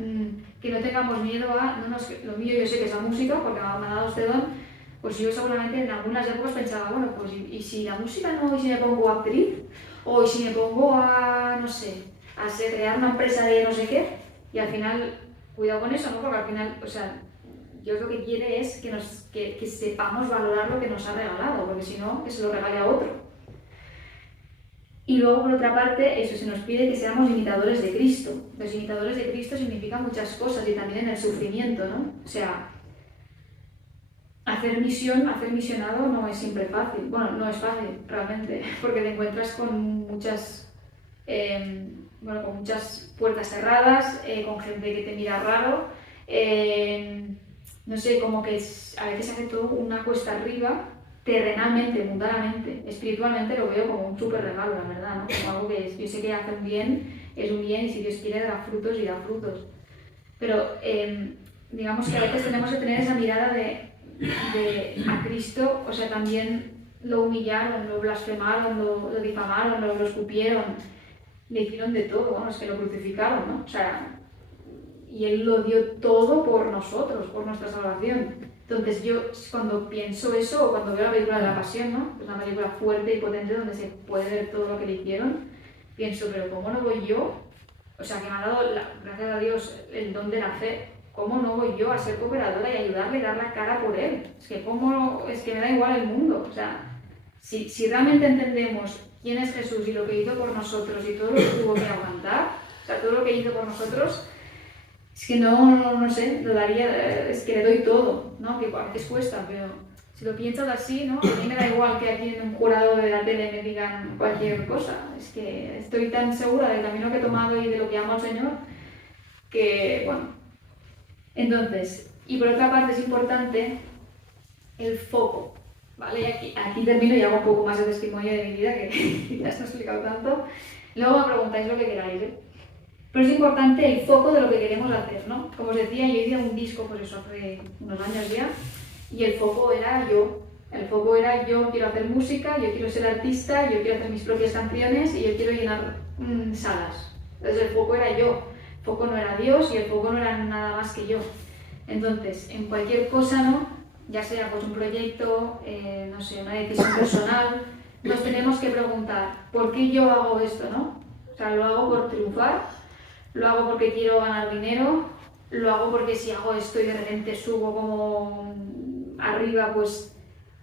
que no tengamos miedo a, lo mío yo sé que es la música, porque me ha dado este don. Pues yo seguramente en algunas épocas pensaba, bueno, pues ¿y si la música no? ¿Y si me pongo actriz? ¿O y si me pongo a, no sé, a crear una empresa de no sé qué? Y al final, cuidado con eso, ¿no? Porque al final, o sea, Dios lo que quiere es que sepamos valorar lo que nos ha regalado, porque si no, que se lo regale a otro. Y luego, por otra parte, eso se nos pide que seamos imitadores de Cristo. Los imitadores de Cristo significan muchas cosas y también en el sufrimiento, ¿no? O sea, hacer misionado no es siempre fácil. Bueno, no es fácil realmente, porque te encuentras con muchas puertas cerradas, con gente que te mira raro. No sé, como que a veces hace todo una cuesta arriba, terrenalmente, mundanamente. Espiritualmente lo veo como un súper regalo, la verdad, ¿no? Como algo que yo sé que hace un bien, es un bien, y si Dios quiere da frutos y da frutos. Pero digamos que a veces tenemos que tener esa mirada a Cristo, o sea, también lo humillaron, lo blasfemaron, lo difamaron, lo escupieron, le hicieron de todo, bueno, es que lo crucificaron, ¿no? O sea, y Él lo dio todo por nosotros, por nuestra salvación. Entonces yo cuando pienso eso, o cuando veo la película de la Pasión, ¿no? Es una película fuerte y potente donde se puede ver todo lo que le hicieron, pienso, pero ¿cómo no voy yo? O sea, que me ha dado, gracias a Dios, el don de la fe. ¿Cómo no voy yo a ser cooperadora y ayudarle y dar la cara por él? Es que me da igual el mundo. O sea, si realmente entendemos quién es Jesús y lo que hizo por nosotros y todo lo que tuvo que aguantar, o sea, todo lo que hizo por nosotros, es que no sé, lo daría, es que le doy todo, ¿no? Que a veces cuesta, pero si lo piensas así, ¿no? A mí me da igual que aquí en un jurado de la tele me digan cualquier cosa. Es que estoy tan segura del camino que he tomado y de lo que amo al Señor que, bueno. Entonces, y por otra parte es importante el foco, ¿vale? Y aquí termino y hago un poco más de testimonio de mi vida, que ya os he explicado tanto. Luego me preguntáis lo que queráis, ¿eh? Pero es importante el foco de lo que queremos hacer, ¿no? Como os decía, yo hice un disco, pues eso, hace unos años ya, y el foco era yo. El foco era yo quiero hacer música, yo quiero ser artista, yo quiero hacer mis propias canciones y yo quiero llenar salas. Entonces el foco era yo. El foco no era Dios y el foco no era nada más que yo. Entonces, en cualquier cosa, ¿no? Ya sea pues un proyecto, no sé, una decisión personal, nos tenemos que preguntar, ¿por qué yo hago esto, no? O sea, ¿lo hago por triunfar? ¿Lo hago porque quiero ganar dinero? ¿Lo hago porque si hago esto y de repente subo como arriba, pues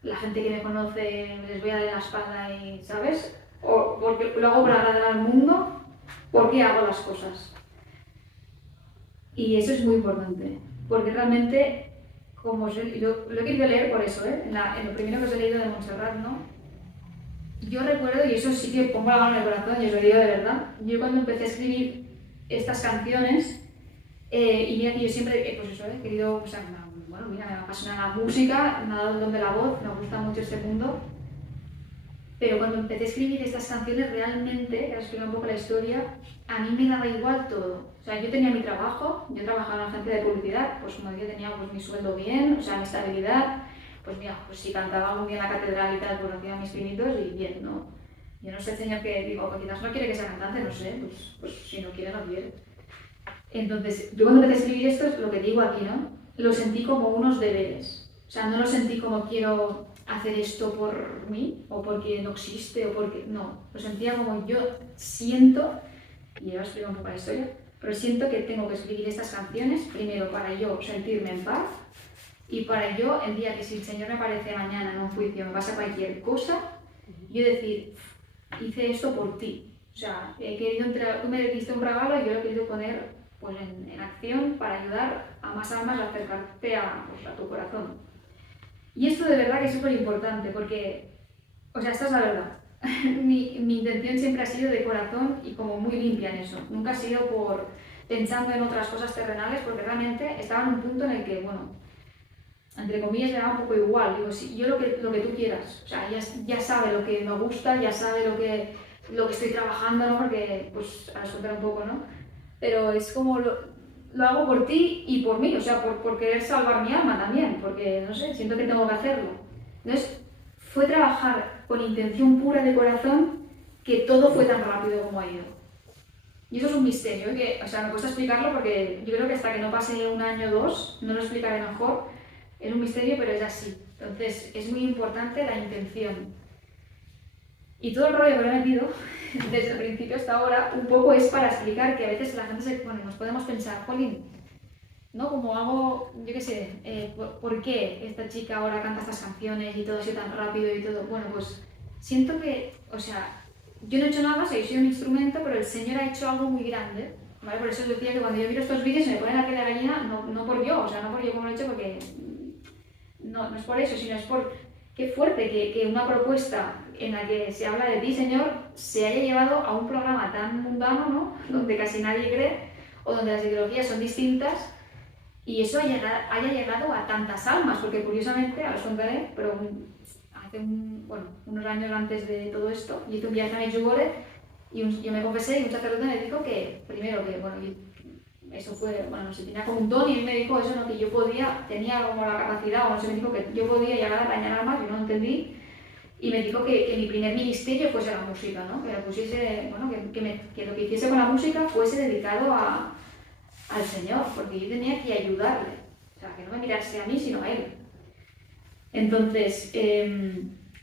la gente que me conoce les voy a dar la espalda y, ¿sabes? ¿O porque lo hago para agradar al mundo? ¿Por qué hago las cosas? Y eso es muy importante, porque realmente, como lo he querido leer por eso, en lo primero que os he leído de Montserrat, ¿no? yo recuerdo, y eso sí que pongo la mano en el corazón y os lo digo de verdad, yo cuando empecé a escribir estas canciones, y mira que yo siempre, pues eso, he querido, o sea, bueno, mira, me apasiona la música, me ha dado el don de la voz, me gusta mucho este mundo, pero cuando empecé a escribir estas canciones realmente, que os explico un poco la historia, a mí me daba igual todo. O sea, yo tenía mi trabajo, yo trabajaba en una agencia de publicidad, pues como yo tenía pues, mi sueldo bien, o sea, mi estabilidad, pues mira, pues si cantaba muy bien en la catedral y tal, pues hacía mis pinitos y bien, ¿no? Yo no sé el señor que digo, pues quizás no quiere que sea cantante, no sé, pues si no quiere, no quiere. Entonces, yo cuando empecé a escribir esto, es lo que digo aquí, ¿no? Lo sentí como unos deberes. O sea, no lo sentí como quiero hacer esto por mí, o porque no existe, o porque... No, lo sentía como yo siento, y ahora explico un poco la historia, pero siento que tengo que escribir estas canciones, primero para yo sentirme en paz, y para yo, el día que si el Señor me aparece mañana en un juicio, me pasa cualquier cosa, yo decir, hice esto por ti. O sea, he querido tú me diste un regalo y yo lo he querido poner pues, en acción para ayudar a más almas a acercarte pues, a tu corazón. Y esto de verdad que es súper importante porque, o sea, esta es la verdad. mi intención siempre ha sido de corazón y como muy limpia en eso. Nunca ha sido por pensando en otras cosas terrenales porque realmente estaba en un punto en el que, bueno, entre comillas, me daba un poco igual. Digo, sí, yo lo que tú quieras. O sea, ya sabe lo que me gusta, ya sabe lo que estoy trabajando, ¿no? Porque, pues, a contar un poco, ¿no? Pero es como lo hago por ti y por mí, o sea, por querer salvar mi alma también, porque, no sé, siento que tengo que hacerlo. Entonces, fue trabajar con intención pura de corazón que todo fue tan rápido como ha ido. Y eso es un misterio, que, o sea, me cuesta explicarlo porque yo creo que hasta que no pase un año o dos, no lo explicaré mejor. Es un misterio, pero es así. Entonces, es muy importante la intención. Y todo el rollo que lo he metido, desde el principio hasta ahora, un poco es para explicar que a veces la gente nos podemos pensar, jolín, ¿no? Como hago, yo qué sé, ¿por qué esta chica ahora canta estas canciones y todo así tan rápido y todo? Bueno, pues siento que, o sea, yo no he hecho nada más, yo soy un instrumento, pero el Señor ha hecho algo muy grande, ¿vale? Por eso os decía que cuando yo miro estos vídeos se me pone la piel de gallina, no por yo, o sea, no por yo como lo he hecho, porque no es por eso, sino es por qué fuerte que una propuesta en la que se habla de ti, Señor, se haya llevado a un programa tan mundano, ¿no? Donde casi nadie cree, o donde las ideologías son distintas, y eso haya llegado a tantas almas, porque curiosamente, ahora os contaré, pero hace unos años antes de todo esto, yo hice un viaje a Medjugorje, y yo me confesé y un sacerdote me dijo que, primero, que bueno, eso fue, bueno, no sé, tenía como un don y él me dijo eso, ¿no? Que yo tenía como la capacidad, o no sé, me dijo que yo podía llegar a dañar almas, yo no entendí, y me dijo que mi primer ministerio fuese la música, ¿no? Que lo pusiese, bueno, que lo que hiciese con la música fuese dedicado al Señor, porque yo tenía que ayudarle, o sea, que no me mirase a mí, sino a Él. Entonces,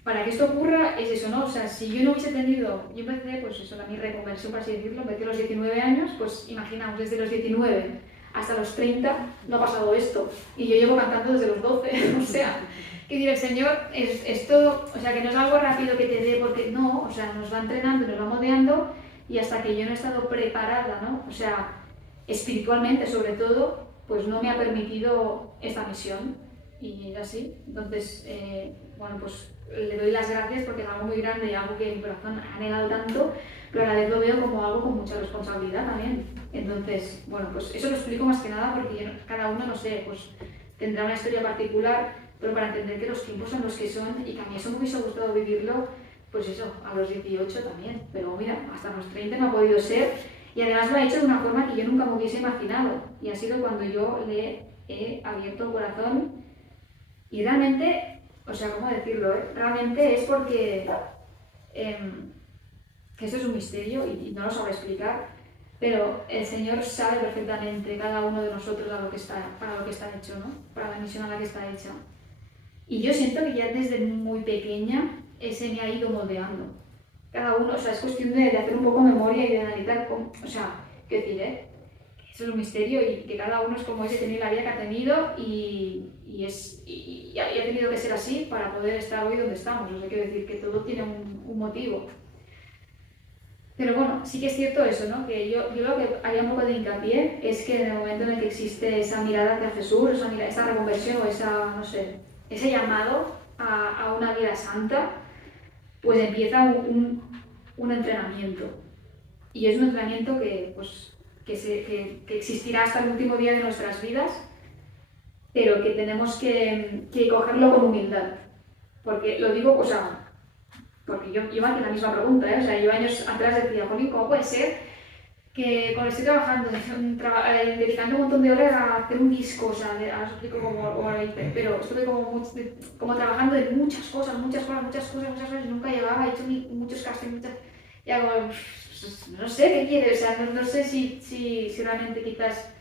para que esto ocurra es eso, ¿no? O sea, si yo no hubiese tenido, yo empecé, pues eso, mi reconversión, por así decirlo, empecé a los 19 años, pues imaginamos, desde los 19 hasta los 30 no ha pasado esto, y yo llevo cantando desde los 12, o sea, que dice el Señor, esto, o sea, que no es algo rápido que te dé, porque no, o sea, nos va entrenando, nos va moldeando, y hasta que yo no he estado preparada, ¿no? O sea, espiritualmente sobre todo, pues no me ha permitido esta misión, y es así. Entonces, bueno, pues le doy las gracias porque es algo muy grande y algo que mi corazón ha negado tanto, pero a la vez lo veo como algo con mucha responsabilidad también. Entonces, bueno, pues eso lo explico más que nada porque cada uno, no sé, pues tendrá una historia particular, pero para entender que los tiempos son los que son y que a mí eso me hubiese gustado vivirlo, pues eso, a los 18 también, pero mira, hasta los 30 no ha podido ser y además lo ha hecho de una forma que yo nunca me hubiese imaginado y ha sido cuando yo le he abierto el corazón y realmente, o sea, ¿cómo decirlo? Realmente es porque que esto es un misterio y no lo sabré explicar, pero el Señor sabe perfectamente cada uno de nosotros para lo que está hecho, ¿no? Para la misión a la que está hecha. Y yo siento que ya desde muy pequeña ese me ha ido moldeando. Cada uno, o sea, es cuestión de hacer un poco memoria y de analizar, o sea, qué decir, eso es un misterio y que cada uno es como ese, tener la vida que ha tenido y ha tenido que ser así para poder estar hoy donde estamos. O sea, quiero decir que todo tiene un motivo. Pero bueno, sí que es cierto eso, ¿no? Que yo lo que haría un poco de hincapié es que en el momento en el que existe esa mirada hacia Jesús, esa reconversión o ese llamado a una vida santa, pues empieza un entrenamiento. Y es un entrenamiento que, pues, que existirá hasta el último día de nuestras vidas, pero que tenemos que cogerlo con humildad. Porque lo digo, o sea, porque yo iba a hacer la misma pregunta, ¿eh? O sea, yo años atrás decía, Jolín, ¿cómo puede ser que cuando estoy trabajando, dedicando un montón de horas a hacer un disco, o sea, ahora os explico cómo lo hice, pero estuve como trabajando en muchas cosas, y nunca llegaba, he hecho muchos castings, y hago, no sé qué quieres, o sea, no sé si realmente quizás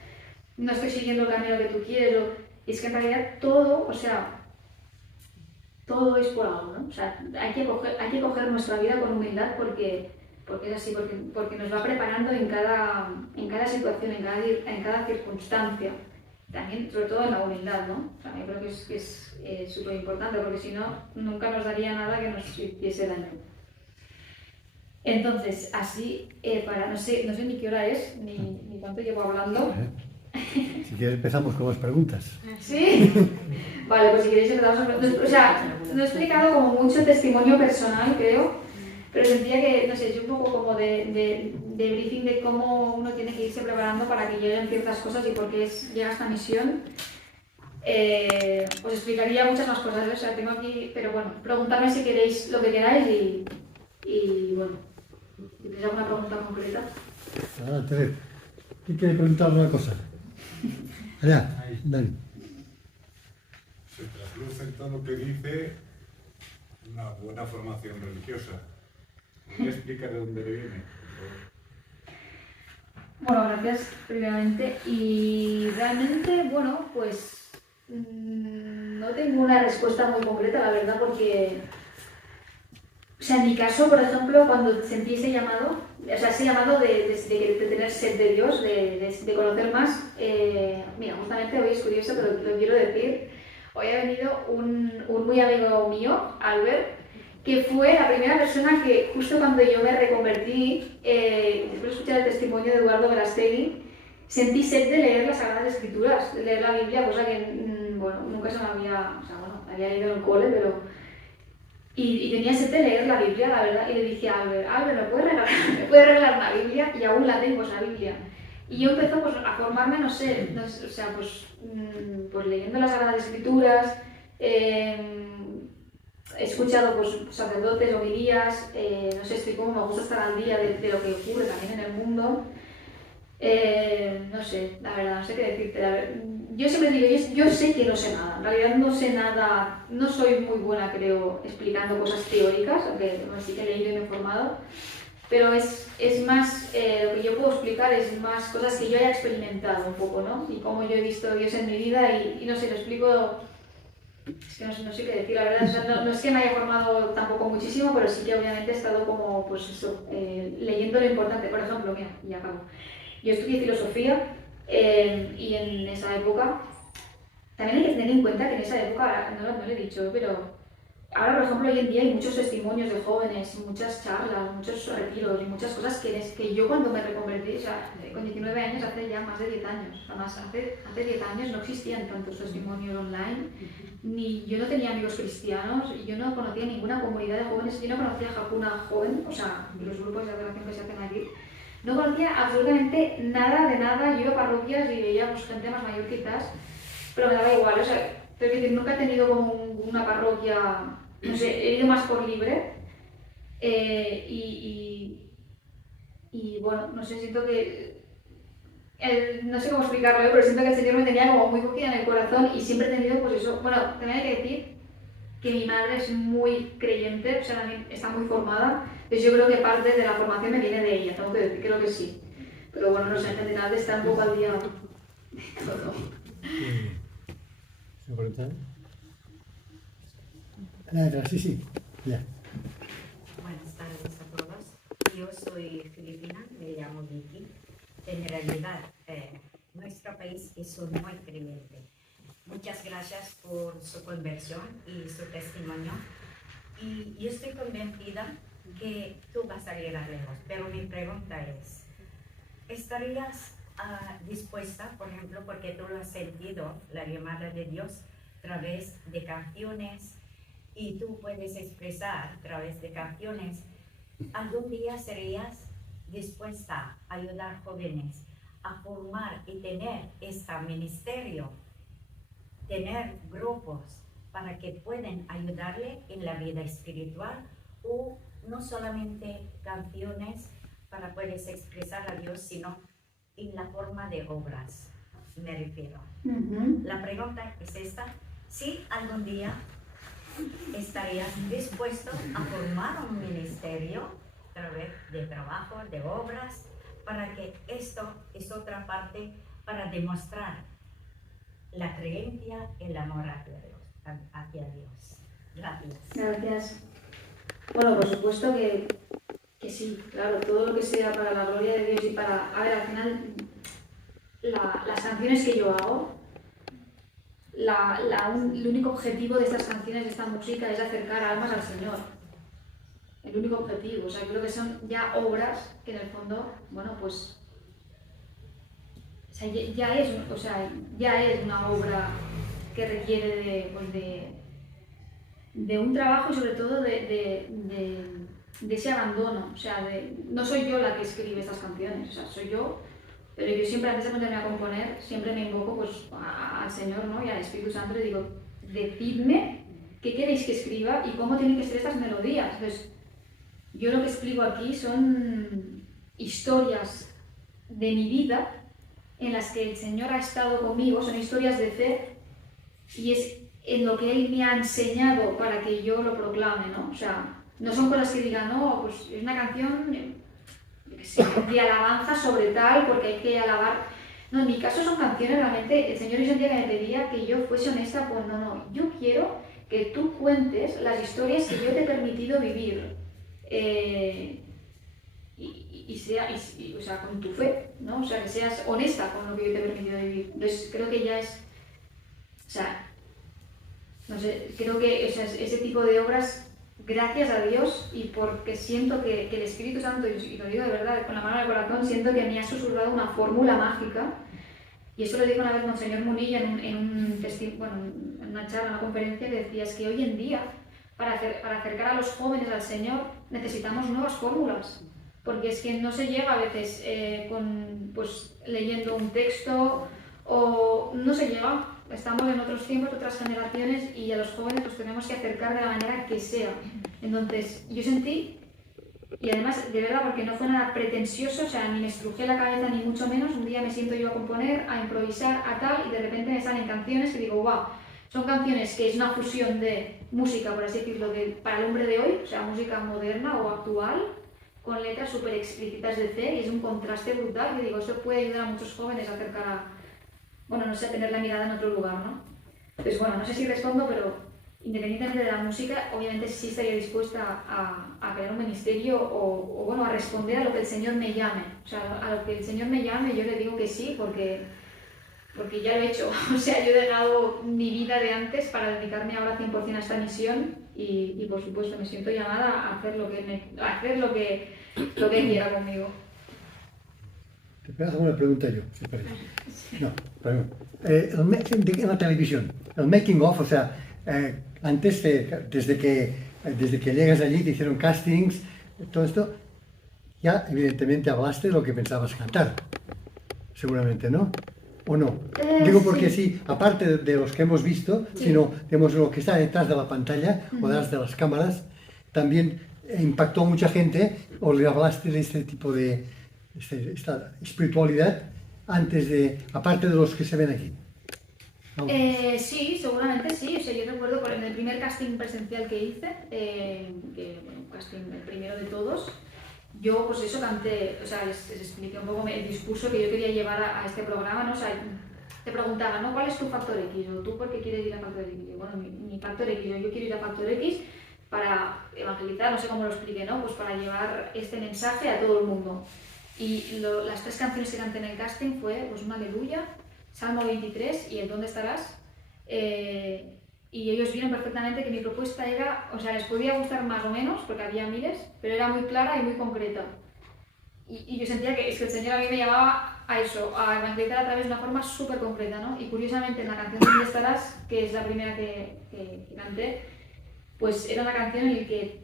no estoy siguiendo el camino que tú quieres, y es que en realidad todo, o sea, todo es por algo, ¿no? O sea, hay que coger nuestra vida con humildad porque es así, porque nos va preparando en cada situación, en cada circunstancia. También, sobre todo en la humildad, ¿no? O sea, yo creo que es súper importante porque si no, nunca nos daría nada que nos hiciese daño. Entonces, así, no sé ni qué hora es, ni cuánto llevo hablando. Si quieres empezamos con las preguntas. ¿Sí? Vale, pues si queréis empezamos. O sea, no he explicado como mucho testimonio personal, creo, pero sentía que, no sé, es un poco como de briefing de cómo uno tiene que irse preparando para que lleguen ciertas cosas y por qué llega esta misión. Os explicaría muchas más cosas, o sea, tengo aquí, pero bueno, preguntadme si queréis lo que queráis y bueno, si tenéis alguna pregunta concreta. Adelante, ¿quién quiere preguntar una cosa? Allá, Dani. Se trasluce en todo lo que dice una buena formación religiosa. ¿Podría explicar de dónde le viene? Bueno, gracias primeramente. Y realmente, bueno, pues no tengo una respuesta muy concreta, la verdad, porque, o sea, en mi caso, por ejemplo, cuando sentí ese llamado, o sea, ese llamado de tener sed de Dios, de conocer más, mira, justamente hoy es curioso, pero lo quiero decir, hoy ha venido un muy amigo mío, Albert, que fue la primera persona que justo cuando yo me reconvertí, después de escuchar el testimonio de Eduardo Verastegui, sentí sed de leer las Sagradas Escrituras, de leer la Biblia, cosa que, bueno, nunca se me había, o sea, bueno, había leído en el cole, pero... Y tenía sed de leer la Biblia, la verdad, y le dije a Albert, ¿me puedes regalar una Biblia? Y aún la tengo, esa Biblia. Y yo empecé pues, a formarme, no sé, o sea, pues leyendo las Sagradas Escrituras, he escuchado pues, sacerdotes, homilías, no sé, estoy como me gusta estar al día de lo que ocurre también en el mundo. No sé, la verdad, no sé qué decirte. Yo siempre digo, yo sé que no sé nada, en realidad no sé nada, no soy muy buena, creo, explicando cosas teóricas, aunque sí que he leído y me he formado, pero es más, lo que yo puedo explicar es más cosas que yo haya experimentado un poco, ¿no? Y cómo yo he visto a Dios en mi vida y no sé, lo explico. Es que no sé qué decir, la verdad, o sea, no es que me haya formado tampoco muchísimo, pero sí que obviamente he estado como, pues eso, leyendo lo importante. Por ejemplo, mira, y acabo. Yo estudié filosofía y en esa época, también hay que tener en cuenta que en esa época, no lo he dicho, pero ahora, por ejemplo, hoy en día hay muchos testimonios de jóvenes, muchas charlas, muchos retiros y muchas cosas que yo cuando me reconvertí, o sea, con 19 años, hace ya más de 10 años, además hace 10 años no existían tantos testimonios online, ni yo no tenía amigos cristianos, yo no conocía ninguna comunidad de jóvenes, yo no conocía a Japuna joven, o sea, los grupos de adoración que se hacen aquí, no conocía absolutamente nada de nada, yo iba a parroquias y veía pues, gente más mayor quizás, pero me daba igual, o sea, tengo que decir, nunca he tenido como una parroquia, no sé, he ido más por libre y bueno, no sé, siento que, no sé cómo explicarlo, pero siento que el Señor me tenía como muy cogida en el corazón y siempre he tenido pues eso, bueno, también hay que decir que mi madre es muy creyente, o sea, también está muy formada, entonces yo creo que parte de la formación me viene de ella, tengo que decir, creo que sí, pero bueno, no sé, en general está un poco al día de todo. Sí, ya. Buenas tardes a todos. Yo soy filipina, me llamo Vicky. En realidad, nuestro país es un muy creyente. Muchas gracias por su conversión y su testimonio. Y yo estoy convencida que tú vas a llegar lejos. Pero mi pregunta es, ¿estarías dispuesta, por ejemplo, porque tú lo has sentido, la llamada de Dios, a través de canciones, y tú puedes expresar a través de canciones, algún día serías dispuesta a ayudar jóvenes a formar y tener este ministerio, tener grupos para que puedan ayudarle en la vida espiritual, o no solamente canciones para poder expresar a Dios, sino en la forma de obras, me refiero. La pregunta es esta: si algún día estarías dispuesto a formar un ministerio a través de trabajo, de obras, para que esto es otra parte para demostrar la creencia, el amor hacia Dios. Gracias. Gracias. Bueno, por supuesto que sí, claro, todo lo que sea para la gloria de Dios y para... A ver, al final, las canciones que yo hago, el único objetivo de estas canciones, de esta música, es acercar almas al Señor. El único objetivo, o sea, creo que son ya obras que en el fondo, bueno, pues... O sea, ya es una obra que requiere de un trabajo y sobre todo de ese abandono. O sea, no soy yo la que escribe estas canciones, o sea, soy yo, pero yo siempre antes de ponerme a componer, siempre me invoco pues, al Señor, ¿no? Y al Espíritu Santo, y digo, decidme qué queréis que escriba y cómo tienen que ser estas melodías. Entonces, yo lo que escribo aquí son historias de mi vida en las que el Señor ha estado conmigo, son historias de fe, y es en lo que Él me ha enseñado para que yo lo proclame, ¿no? O sea, no son cosas que digan, no, pues es una canción, yo qué sé, de alabanza sobre tal, porque hay que alabar. No, en mi caso son canciones realmente, el Señor yo sentía que me pedía que yo fuese honesta, pues no, yo quiero que tú cuentes las historias que yo te he permitido vivir. O sea, con tu fe, ¿no? O sea, que seas honesta con lo que yo te he permitido vivir. Entonces, creo que ya es, o sea, no sé, creo que, o sea, ese tipo de obras, gracias a Dios, y porque siento que el Espíritu Santo, y lo digo de verdad, con la mano en el corazón, siento que me ha susurrado una fórmula mágica, y eso lo dijo una vez Monseñor Munilla en una charla, una conferencia, que decía, es que hoy en día, para acercar a los jóvenes al Señor, necesitamos nuevas fórmulas. Porque es que no se llega a veces pues, leyendo un texto, o no se llega, estamos en otros tiempos, otras generaciones, y a los jóvenes los tenemos que acercar de la manera que sea. Entonces, yo sentí, y además, de verdad, porque no fue nada pretencioso, o sea, ni me estrujé la cabeza ni mucho menos, un día me siento yo a componer, a improvisar, a tal, y de repente me salen canciones que digo, wow, son canciones que es una fusión de música, por así decirlo, para el hombre de hoy, o sea, música moderna o actual, con letras súper explícitas de fe, y es un contraste brutal. Y digo, eso puede ayudar a muchos jóvenes a acercar a, bueno, no sé, a tener la mirada en otro lugar, ¿no? Pues bueno, no sé si respondo, pero independientemente de la música, obviamente sí estaría dispuesta a crear un ministerio o bueno, a responder a lo que el Señor me llame. O sea, a lo que el Señor me llame, yo le digo que sí, porque ya lo he hecho. O sea, yo he dejado mi vida de antes para dedicarme ahora 100% a esta misión. Y por supuesto me siento llamada a hacer lo que quiera conmigo. Te hago una pregunta yo, si parece. No, perdón. En la televisión, el making of, o sea, antes, desde que llegas allí, te hicieron castings, todo esto, ya evidentemente hablaste de lo que pensabas cantar, seguramente, ¿no? ¿O no? Digo porque sí, aparte de los que hemos visto, sí, sino digamos, lo que está detrás de la pantalla o detrás de las cámaras, también impactó a mucha gente, o le hablaste de este tipo de esta espiritualidad antes de, aparte de los que se ven aquí. ¿No? Sí, seguramente sí. O sea, yo recuerdo en el primer casting presencial que hice, el primero de todos, yo pues eso canté, o sea, les expliqué un poco el discurso que yo quería llevar a este programa, ¿no? O sea, te preguntaban, ¿no? ¿Cuál es tu factor X? O ¿tú por qué quieres ir a Factor X? Yo, bueno, mi factor X, yo quiero ir a Factor X para evangelizar, no sé cómo lo expliqué, ¿no? Pues para llevar este mensaje a todo el mundo. Y las tres canciones que canté en el casting fue, pues, una Aleluya, Salmo 23 y el ¿Dónde estarás? Y ellos vieron perfectamente que mi propuesta era, o sea, les podía gustar más o menos, porque había miles, pero era muy clara y muy concreta. Y yo sentía que es que el Señor a mí me llamaba a eso, a evangelizar a través de una forma súper concreta, ¿no? Y curiosamente en la canción ¿Dónde estarás?, que es la primera que canté, pues era una canción en la que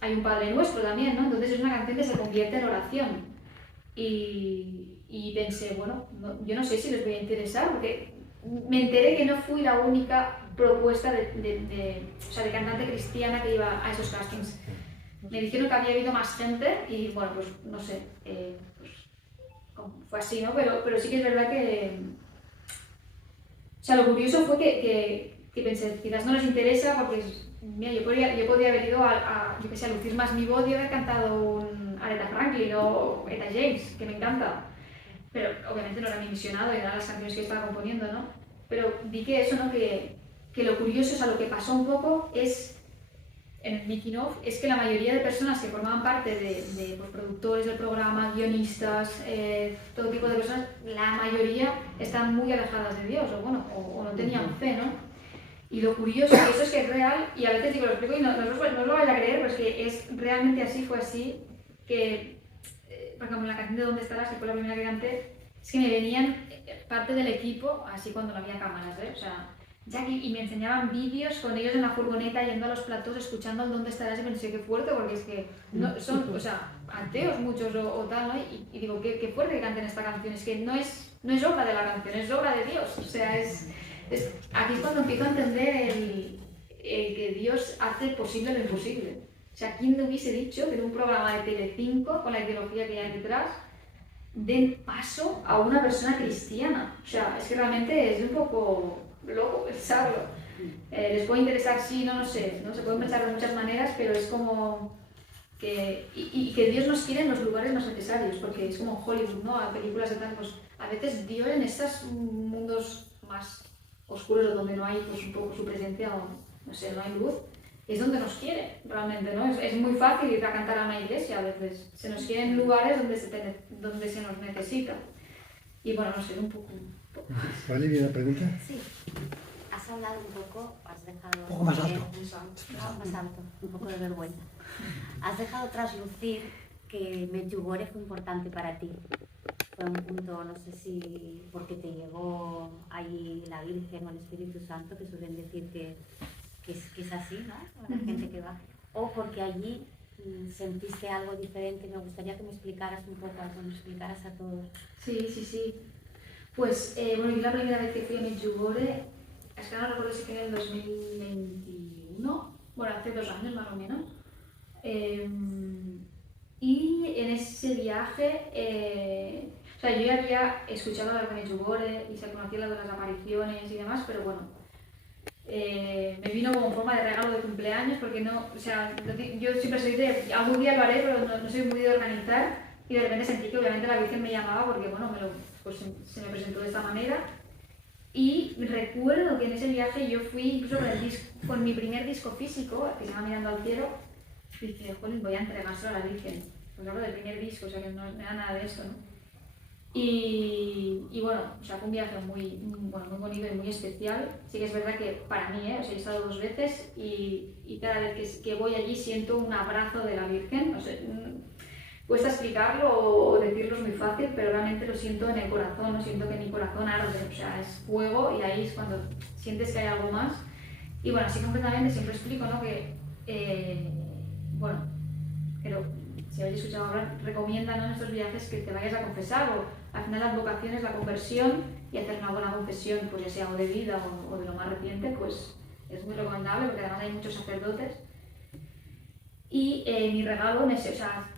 hay un Padre Nuestro también, ¿no? Entonces es una canción que se convierte en oración. Y pensé, bueno, yo no sé si les voy a interesar, porque me enteré que no fui la única propuesta de cantante cristiana que iba a esos castings. Me dijeron que había habido más gente y bueno, pues no sé, pues, fue así, ¿no? Pero sí que es verdad que... O sea, lo curioso fue que pensé, quizás no les interesa porque, mira, yo podría haber ido yo que sé, a lucir más mi voz y haber cantado un Aretha Franklin o Etta James, que me encanta. Pero obviamente no era mi misionado y eran las canciones que yo estaba componiendo, ¿no? Pero vi que eso, ¿no? Que lo curioso, o sea, lo que pasó un poco es, en el making of, es que la mayoría de personas que formaban parte de pues, productores del programa, guionistas, todo tipo de personas, la mayoría están muy alejadas de Dios, o bueno, o no tenían fe, ¿no? Y lo curioso, que eso es que es real, y a veces digo, lo explico y no os lo vais a creer, pero es que es realmente así, fue así, que, por ejemplo, en la canción de ¿Dónde estarás?, que fue la primera que canté, es que me venían parte del equipo, así cuando no había cámaras, ¿eh? O sea, y me enseñaban vídeos con ellos en la furgoneta, yendo a los platós, escuchando el ¿Dónde estarás? Y pensé, qué fuerte, porque es que no, son, o sea, ateos muchos o tal, ¿no? Y digo, qué fuerte que canten esta canción, es que no es obra de la canción, es obra de Dios, o sea, aquí es cuando empiezo a entender el que Dios hace posible lo imposible. O sea, ¿quién me hubiese dicho que en un programa de Telecinco, con la ideología que hay detrás, den paso a una persona cristiana? O sea, es que realmente es un poco loco pensarlo. Les puede interesar, sí, no sé, ¿no? Se pueden pensar de muchas maneras, pero es como que... Y que Dios nos quiere en los lugares más necesarios, porque es como Hollywood, ¿no? A películas de tal, pues a veces Dios en estos mundos más oscuros donde no hay pues un poco su presencia o no sé, no hay luz, es donde nos quiere realmente, ¿no? Es muy fácil ir a cantar a una iglesia a veces, se nos quiere en lugares donde se nos necesita. Y bueno, no sé, un poco más. ¿Vale? ¿Viene la pregunta? Sí. Has hablado un poco, has dejado... Un poco más alto. Más alto, un poco de vergüenza. Has dejado traslucir que Medjugorje fue importante para ti. Fue un punto, no sé si porque te llegó ahí la Virgen o el Espíritu Santo, que suelen decir que es así, ¿no? La gente que va. O porque allí sentiste algo diferente. Me gustaría que me explicaras un poco, que me explicaras a todos. Sí. Pues, bueno, yo la primera vez que fui a Medjugorje, es que no recuerdo si fue en el 2021, bueno, hace 2 años más o menos. Y en ese viaje, o sea, yo ya había escuchado hablar de Medjugorje y se conocía lo de las apariciones y demás, pero bueno, me vino como forma de regalo de cumpleaños, porque no, o sea, yo siempre soy de, algún día lo haré, pero no soy muy de organizar, y de repente sentí que obviamente la Virgen me llamaba porque, bueno, pues se me presentó de esta manera. Y recuerdo que en ese viaje yo fui incluso con mi primer disco físico, que se llama Mirando al Cielo, y dije, joder, voy a entregárselo a la Virgen. Pues hablo del primer disco, o sea que no era nada de esto, ¿no? Y bueno, o sea, fue un viaje muy bonito y muy especial. Sí que es verdad que para mí, o sea, he estado 2 veces y cada vez que voy allí siento un abrazo de la Virgen. No sé, cuesta explicarlo o decirlo, es muy fácil, pero realmente lo siento en el corazón, no siento que mi corazón arde, o sea, es fuego y ahí es cuando sientes que hay algo más. Y bueno, así concretamente siempre explico, ¿no? Que, bueno, pero si habéis escuchado hablar, recomiendan, ¿no?, en estos viajes que te vayas a confesar, o al final la advocación es la conversión y hacer una buena confesión, pues ya sea o de vida o de lo más reciente, pues es muy recomendable porque además hay muchos sacerdotes. Y mi regalo, o sea,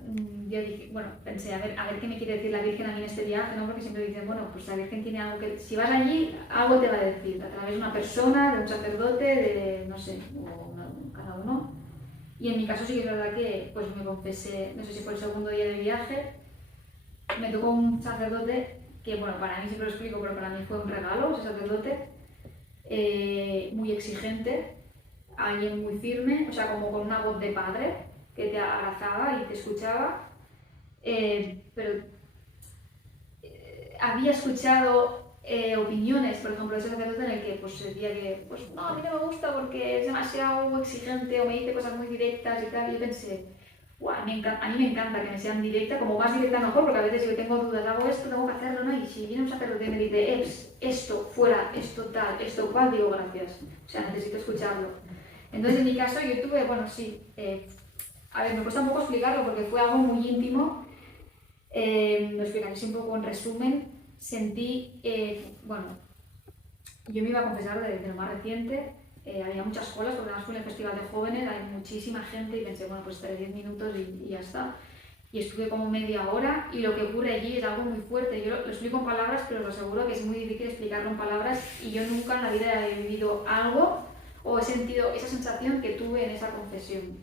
yo dije, bueno, pensé, a ver qué me quiere decir la Virgen a mí en este viaje, ¿no? Porque siempre dicen, bueno, pues la Virgen tiene algo que, si vas allí, algo te va a decir, a través de una persona, de un sacerdote, de, no sé, cada uno. Y en mi caso sí que es verdad que pues me confesé, no sé si fue el segundo día de viaje, me tocó un sacerdote que, bueno, para mí siempre lo explico, pero para mí fue un regalo, ese sacerdote, muy exigente, alguien muy firme, o sea, como con una voz de padre que te abrazaba y te escuchaba, pero había escuchado opiniones, por ejemplo, de ese sacerdote en el que pues decía que, pues no, a mí no me gusta porque es demasiado exigente o me dice cosas muy directas y tal, y yo pensé, wow, a mí me encanta que me sean directas, como más directa mejor, porque a veces si yo tengo dudas, hago esto, tengo que hacerlo, ¿no? Y si viene un sacerdote y me dice, esto, fuera, esto tal, esto cual, digo gracias, o sea, necesito escucharlo. Entonces, en mi caso, yo tuve, bueno, sí, a ver, me cuesta un poco explicarlo porque fue algo muy íntimo. Lo explicaré así un poco en resumen. Sentí, bueno, yo me iba a confesar de lo más reciente. Había muchas colas, porque además fue en el Festival de Jóvenes, hay muchísima gente y pensé, bueno, pues estaré 10 minutos y ya está. Y estuve como media hora y lo que ocurre allí es algo muy fuerte. Yo lo explico en palabras, pero os aseguro que es muy difícil explicarlo en palabras y yo nunca en la vida he vivido algo o he sentido esa sensación que tuve en esa confesión.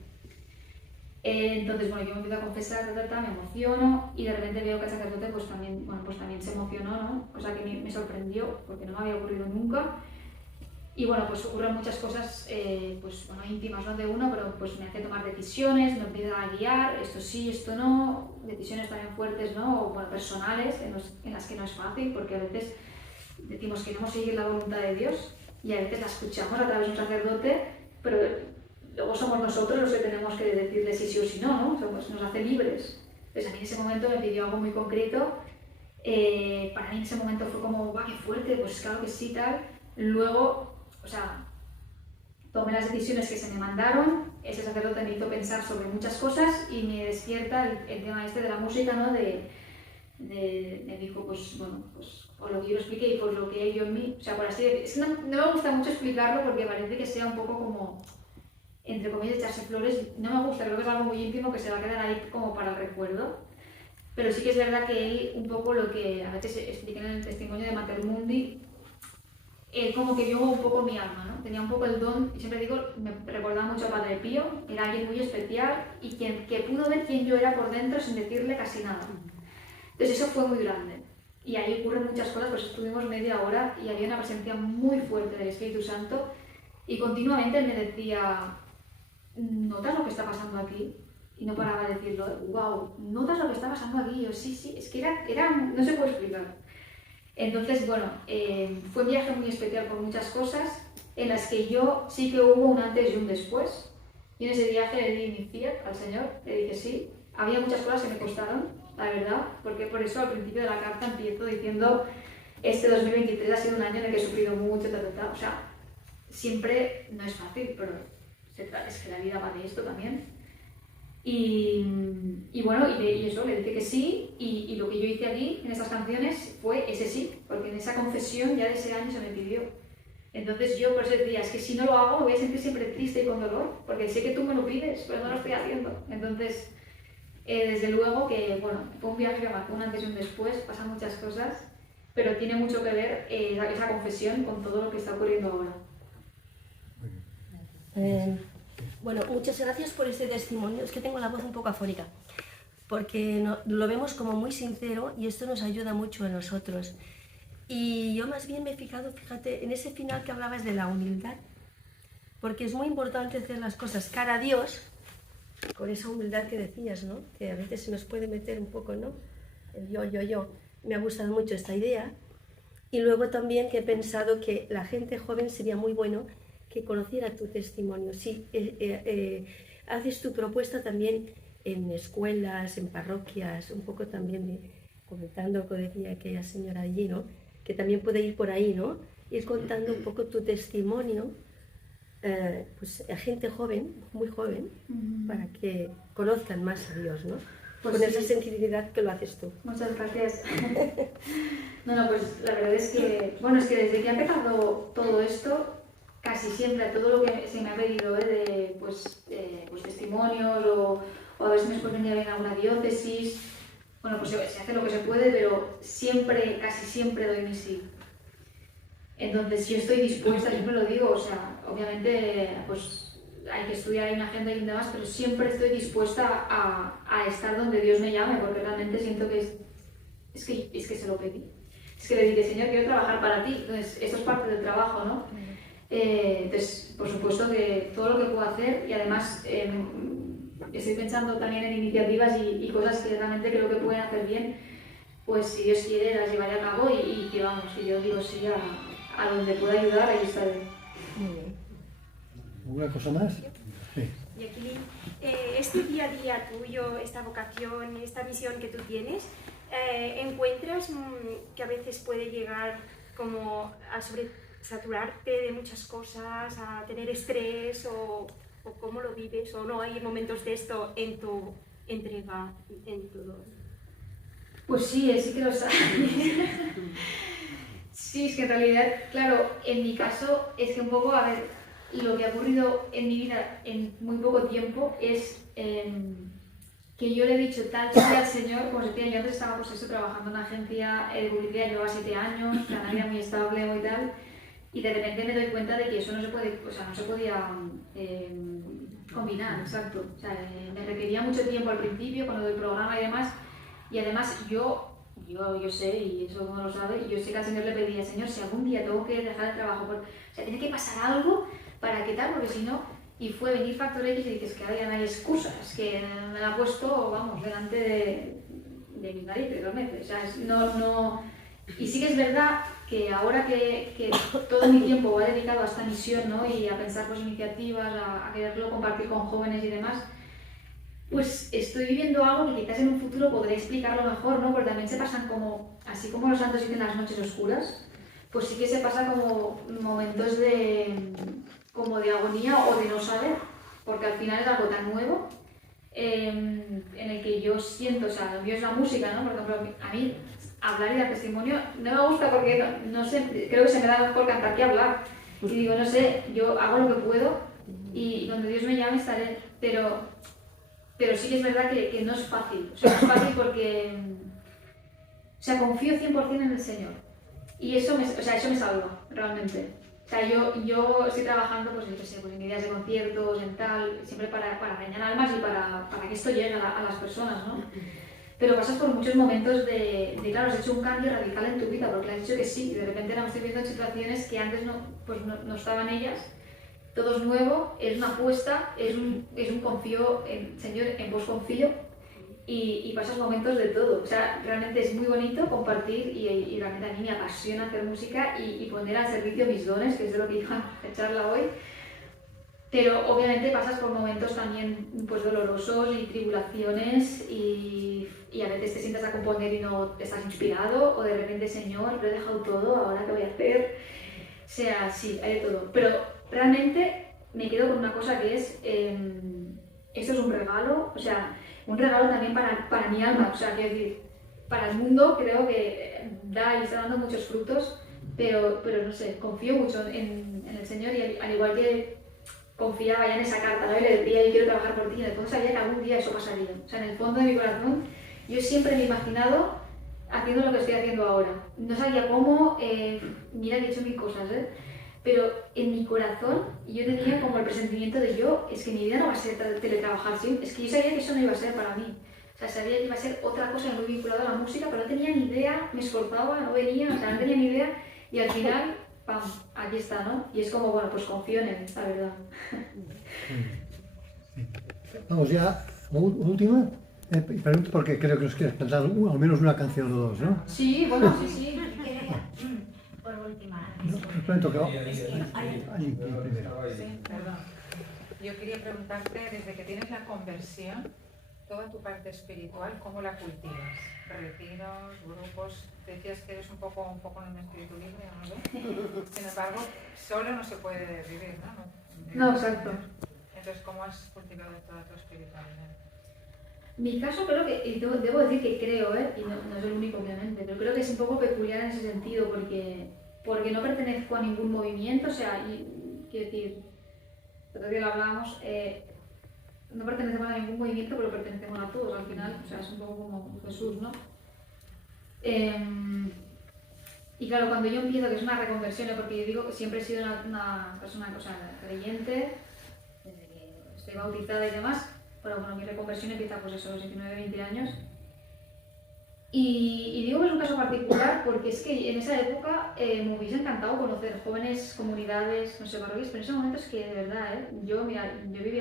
Entonces, bueno, yo me empiezo a confesar, me emociono y de repente veo que el sacerdote pues también, bueno, pues también se emocionó, ¿no? Cosa que me sorprendió porque no me había ocurrido nunca. Y bueno, pues ocurren muchas cosas pues, bueno, íntimas, ¿no? De uno, pero pues me hace tomar decisiones, me empieza a guiar, esto sí, esto no, decisiones también fuertes, ¿no? O bueno, personales, en las que no es fácil, porque a veces decimos que queremos seguir la voluntad de Dios y a veces la escuchamos a través de un sacerdote, pero luego somos nosotros los que tenemos que decirle si sí o si no, ¿no? Pues nos hace libres. Entonces a mí en ese momento me pidió algo muy concreto, para mí en ese momento fue como, ¡guau, qué fuerte! Pues claro que sí, tal. Luego, o sea, tomé las decisiones que se me mandaron, ese sacerdote me hizo pensar sobre muchas cosas y me despierta el tema este de la música, ¿no? Me dijo, pues bueno, pues por lo que yo lo expliqué y por lo que hay yo en mí, o sea, por así decirlo, es que no me gusta mucho explicarlo porque parece que sea un poco como, entre comillas, echarse flores, no me gusta, creo que es algo muy íntimo que se va a quedar ahí como para el recuerdo, pero sí que es verdad que él, un poco lo que a veces expliqué en el testimonio de Mater Mundi, como que vio un poco mi alma, ¿no? Tenía un poco el don, y siempre digo, me recordaba mucho a Padre Pío, era alguien muy especial y que pudo ver quién yo era por dentro sin decirle casi nada. Entonces eso fue muy grande. Y ahí ocurren muchas cosas, pues estuvimos media hora y había una presencia muy fuerte del Espíritu Santo y continuamente me decía, ¿notas lo que está pasando aquí? Y no paraba de decirlo, wow, ¿notas lo que está pasando aquí? Y yo, sí, es que era no se puede explicar. Entonces, bueno, fue un viaje muy especial por muchas cosas, en las que yo sí que hubo un antes y un después. Y en ese viaje le di mi fiat al Señor, le dije sí. Había muchas cosas que me costaron, la verdad, porque por eso al principio de la carta empiezo diciendo este 2023 ha sido un año en el que he sufrido mucho, o sea, siempre no es fácil, pero es que la vida va de esto también. Y bueno, y eso, le dije que sí, y lo que yo hice aquí en estas canciones fue ese sí, porque en esa confesión ya de ese año se me pidió. Entonces yo por eso decía, es que si no lo hago me voy a sentir siempre triste y con dolor, porque sé que tú me lo pides, pero no lo estoy haciendo. Entonces, desde luego que, bueno, fue un viaje que marcó un antes y un después, pasan muchas cosas, pero tiene mucho que ver esa confesión con todo lo que está ocurriendo ahora. Bueno, muchas gracias por este testimonio. Es que tengo la voz un poco afónica, porque lo vemos como muy sincero y esto nos ayuda mucho a nosotros. Y yo más bien me he fijado, fíjate, en ese final que hablabas de la humildad, porque es muy importante hacer las cosas cara a Dios, con esa humildad que decías, ¿no? Que a veces se nos puede meter un poco, ¿no? El yo. Me ha gustado mucho esta idea. Y luego también que he pensado que la gente joven sería muy bueno que conociera tu testimonio. Sí, haces tu propuesta también en escuelas, en parroquias, un poco también comentando lo que decía aquella señora allí, ¿no? Que también puede ir por ahí, ¿no? Ir contando un poco tu testimonio, pues a gente joven, muy joven, para que conozcan más a Dios, ¿no? Pues con esa sensibilidad que lo haces tú. Muchas gracias. No, pues la verdad es que, bueno, es que desde que ha empezado todo esto, casi siempre todo lo que se me ha pedido de pues testimonios o a veces me pueden venir en alguna diócesis, bueno, pues se hace lo que se puede, pero siempre, casi siempre doy mi sí. Entonces, yo estoy dispuesta, siempre lo digo, o sea, obviamente pues hay que estudiar, hay una agenda y demás, pero siempre estoy dispuesta a estar donde Dios me llame, porque realmente siento que es que se lo pedí. Es que le dije, Señor, quiero trabajar para ti, entonces esto es parte del trabajo, ¿no? Entonces, por supuesto que todo lo que puedo hacer y además estoy pensando también en iniciativas y cosas que realmente creo que pueden hacer bien, pues si Dios quiere las llevaré a cabo y que vamos, que yo digo sí a donde pueda ayudar, ahí estaré. Muy bien. ¿Alguna cosa más? Sí. Jacqueline, este día a día tuyo, esta vocación, esta visión que tú tienes, ¿encuentras que a veces puede llegar como a saturarte de muchas cosas, a tener estrés o cómo lo vives, o no hay momentos de esto en tu entrega, en todo? Pues sí, sí que lo sabes. Sí, es que en realidad, claro, en mi caso es que un poco, a ver, lo que ha ocurrido en mi vida en muy poco tiempo es que yo le he dicho tal sí al Señor, como se decía, yo antes estaba pues eso, trabajando en una agencia de publicidad, llevaba 7 años, una vida muy estable, muy tal, y de repente me doy cuenta de que eso no se puede, o sea, no se podía combinar, exacto. O sea, me requería mucho tiempo al principio, cuando el programa y demás, y además yo sé, y eso uno lo sabe, yo sé que al Señor le pedía, Señor, si algún día tengo que dejar el trabajo, o sea, tiene que pasar algo para que tal, porque si no, y fue venir Factor X y dices que ahora ya no hay excusas, que me la ha puesto, vamos, delante de mi nariz, realmente, o sea, no, y sí que es verdad que ahora que todo mi tiempo va dedicado a esta misión, ¿no? Y a pensar pues iniciativas, a quererlo compartir con jóvenes y demás, pues estoy viviendo algo que quizás en un futuro podré explicarlo mejor, ¿no? Porque también se pasan como, así como los santos dicen las noches oscuras, pues sí que se pasa como momentos como de agonía o de no saber, porque al final es algo tan nuevo en el que yo siento, o sea, lo mío es la música, ¿no? Por ejemplo, a mí hablar y dar testimonio no me gusta porque no sé, creo que se me da mejor cantar que hablar. Y digo, no sé, yo hago lo que puedo y donde Dios me llame estaré, pero sí que es verdad que no es fácil. O sea, no es fácil porque, o sea, confío 100% en el Señor. Y eso me salva, realmente. O sea, yo estoy trabajando, pues, yo qué sé, pues, en ideas de conciertos, en tal, siempre para dañar almas y para que esto llegue a las personas, ¿no? Pero pasas por muchos momentos de claro, has hecho un cambio radical en tu vida, porque le has dicho que sí, y de repente ahora me estoy viendo en situaciones que antes no estaban ellas. Todo es nuevo, es una apuesta, es un confío, Señor, en vos confío, y pasas momentos de todo. O sea, realmente es muy bonito compartir y realmente a mí me apasiona hacer música y poner al servicio mis dones, que es de lo que iba a charla hoy. Pero obviamente pasas por momentos también pues, dolorosos y tribulaciones y a veces te sientas a componer y no estás inspirado, o de repente, Señor, lo he dejado todo, ¿ahora qué voy a hacer? O sea, sí, hay de todo. Pero realmente me quedo con una cosa que es, esto es un regalo, o sea, un regalo también para mi alma, o sea, quiero decir, para el mundo creo que da y está dando muchos frutos, pero no sé, confío mucho en el Señor y al igual que confiaba ya en esa carta, ¿no? Y le decía, yo quiero trabajar por ti, y en el fondo sabía que algún día eso pasaría. O sea, en el fondo de mi corazón, yo siempre me he imaginado haciendo lo que estoy haciendo ahora. No sabía cómo, mira que he hecho mil cosas, pero en mi corazón yo tenía como el presentimiento de es que mi vida no va a ser teletrabajar, ¿sí? Es que yo sabía que eso no iba a ser para mí. O sea, sabía que iba a ser otra cosa muy vinculada a la música, pero no tenía ni idea, me esforzaba, no venía, o sea, no tenía ni idea, y al final, ¡pam!, aquí está, ¿no? Y es como, bueno, pues confío en él, la verdad. Vamos ya, última. Pregunto porque creo que nos quieres cantar al menos una canción o dos, ¿no? Sí, bueno, sí. Por última. No, pregunto que Ahí. primero. Sí, perdón. Yo quería preguntarte, desde que tienes la conversión, toda tu parte espiritual, ¿cómo la cultivas? Retiros, grupos, decías que eres un poco en un espíritu libre, ¿no? Sin embargo, solo no se puede vivir, ¿no? No, exacto. Entonces, ¿cómo has cultivado toda tu espiritualidad? Mi caso creo que, y debo decir que creo, y no es el único obviamente, pero creo que es un poco peculiar en ese sentido porque no pertenezco a ningún movimiento, o sea, quiero decir, el otro día lo hablábamos, no pertenecemos a ningún movimiento, pero pertenecemos a todos al final, o sea, es un poco como Jesús, ¿no? Y claro, cuando yo empiezo, que es una reconversión, porque yo digo que siempre he sido una persona creyente, desde que estoy bautizada y demás, pero bueno, mi reconversión empieza pues eso, a los 19, 20 años. Y digo que es un caso particular porque es que en esa época me hubiese encantado conocer jóvenes, comunidades, no sé, parroquias, pero en ese momento es que de verdad, yo vivía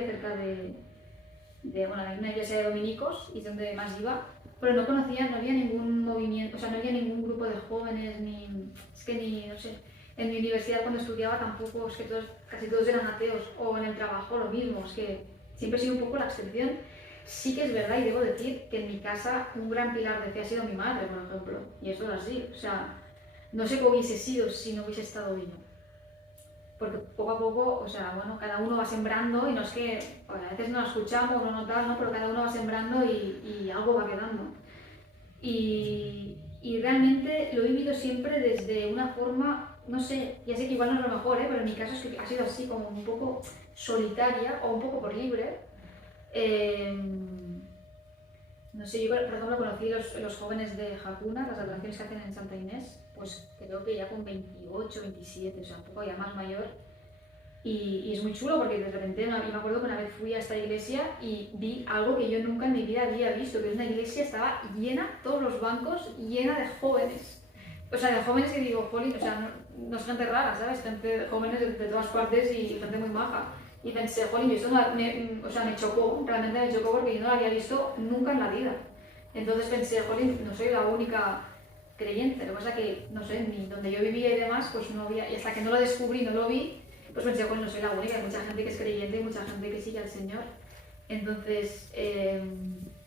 cerca de una iglesia de dominicos y es donde más iba, pero no había ningún movimiento, o sea, no había ningún grupo de jóvenes, no sé, en mi universidad cuando estudiaba tampoco, es que casi todos eran ateos, o en el trabajo lo mismo, es que siempre he sido un poco la excepción. Sí que es verdad y debo decir que en mi casa un gran pilar de fe ha sido mi madre, por ejemplo, y eso es así, o sea, no sé cómo hubiese sido si no hubiese estado yo. porque poco a poco, o sea, bueno, cada uno va sembrando y no es que, a veces no lo escuchamos o no tal, ¿no? Pero cada uno va sembrando y algo va quedando. Y realmente lo he vivido siempre desde una forma, no sé, ya sé que igual no es lo mejor, pero en mi caso es que ha sido así como un poco solitaria o un poco por libre. No sé, yo por ejemplo conocí los jóvenes de Hakuna, las atracciones que hacen en Santa Inés, pues creo que ya con 28, 27, o sea, un poco ya más mayor. Y es muy chulo porque de repente, yo me acuerdo que una vez fui a esta iglesia y vi algo que yo nunca en mi vida había visto, que es una iglesia, estaba llena, todos los bancos, llena de jóvenes. O sea, de jóvenes que digo, jolín, o sea, no es gente rara, ¿sabes? Gente, jóvenes de todas partes y gente muy maja. Y pensé, jolín, esto me chocó, realmente me chocó porque yo no lo había visto nunca en la vida. Entonces pensé, jolín, no soy la única creyente, lo que pasa es que, no sé, ni donde yo vivía y demás, pues no había, y hasta que no lo descubrí, no lo vi, pues pensé, bueno, no soy la única, hay mucha gente que es creyente y mucha gente que sigue al Señor. Entonces,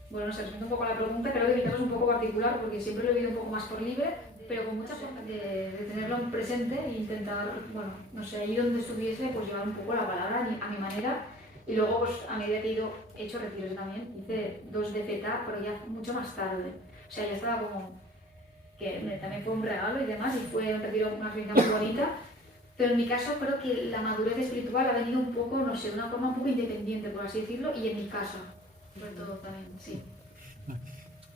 bueno, no sé, respondo un poco a la pregunta, creo que mi caso es un poco particular porque siempre lo he vivido un poco más por libre, pero con mucha forma de tenerlo presente e intentar, bueno, no sé, ahí donde estuviese, pues llevar un poco la palabra a mi manera. Y luego, pues a medida que he hecho retiros también, hice 2 de Zeta, pero ya mucho más tarde. O sea, ya estaba como, que también fue un regalo y demás, y fue un retiro, una experiencia muy bonita. Pero en mi caso creo que la madurez espiritual ha venido un poco, no sé, de una forma un poco independiente, por así decirlo, y en mi casa, sobre todo también, sí.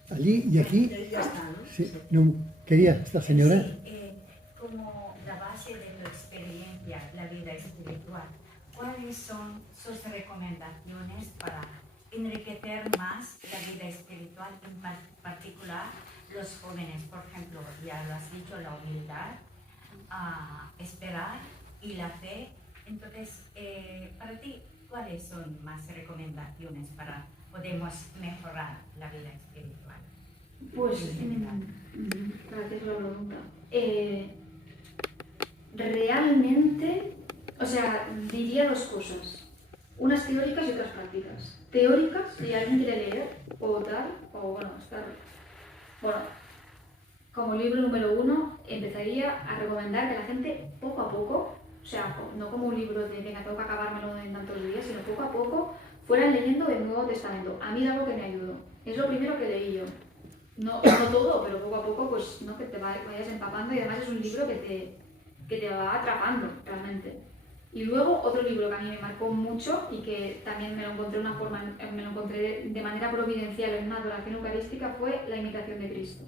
Allí y aquí. Ya está, ¿no? Sí, no, quería esta señora. Sí, como la base de tu experiencia, la vida espiritual, ¿cuáles son sus recomendaciones para enriquecer más la vida espiritual, en particular los jóvenes? Por ejemplo, ya lo has dicho, la humildad, esperar y la fe. Entonces, para ti, ¿cuáles son más recomendaciones para podemos mejorar la vida espiritual? Pues, gracias por la pregunta. Realmente, o sea, diría 2 cosas, unas teóricas y otras prácticas. Teóricas, si alguien quiere leer o tal, o bueno, como libro número 1, empezaría a recomendar que la gente poco a poco, o sea, no como un libro de venga, tengo que acabármelo en tantos días, sino poco a poco fueran leyendo el Nuevo Testamento. A mí es algo que me ayudó. Es lo primero que leí yo. No todo, pero poco a poco, pues, ¿no? Que te vayas empapando, y además es un libro que te va atrapando realmente. Y luego otro libro que a mí me marcó mucho y que también me lo encontré de manera providencial en una adoración eucarística fue La imitación de Cristo.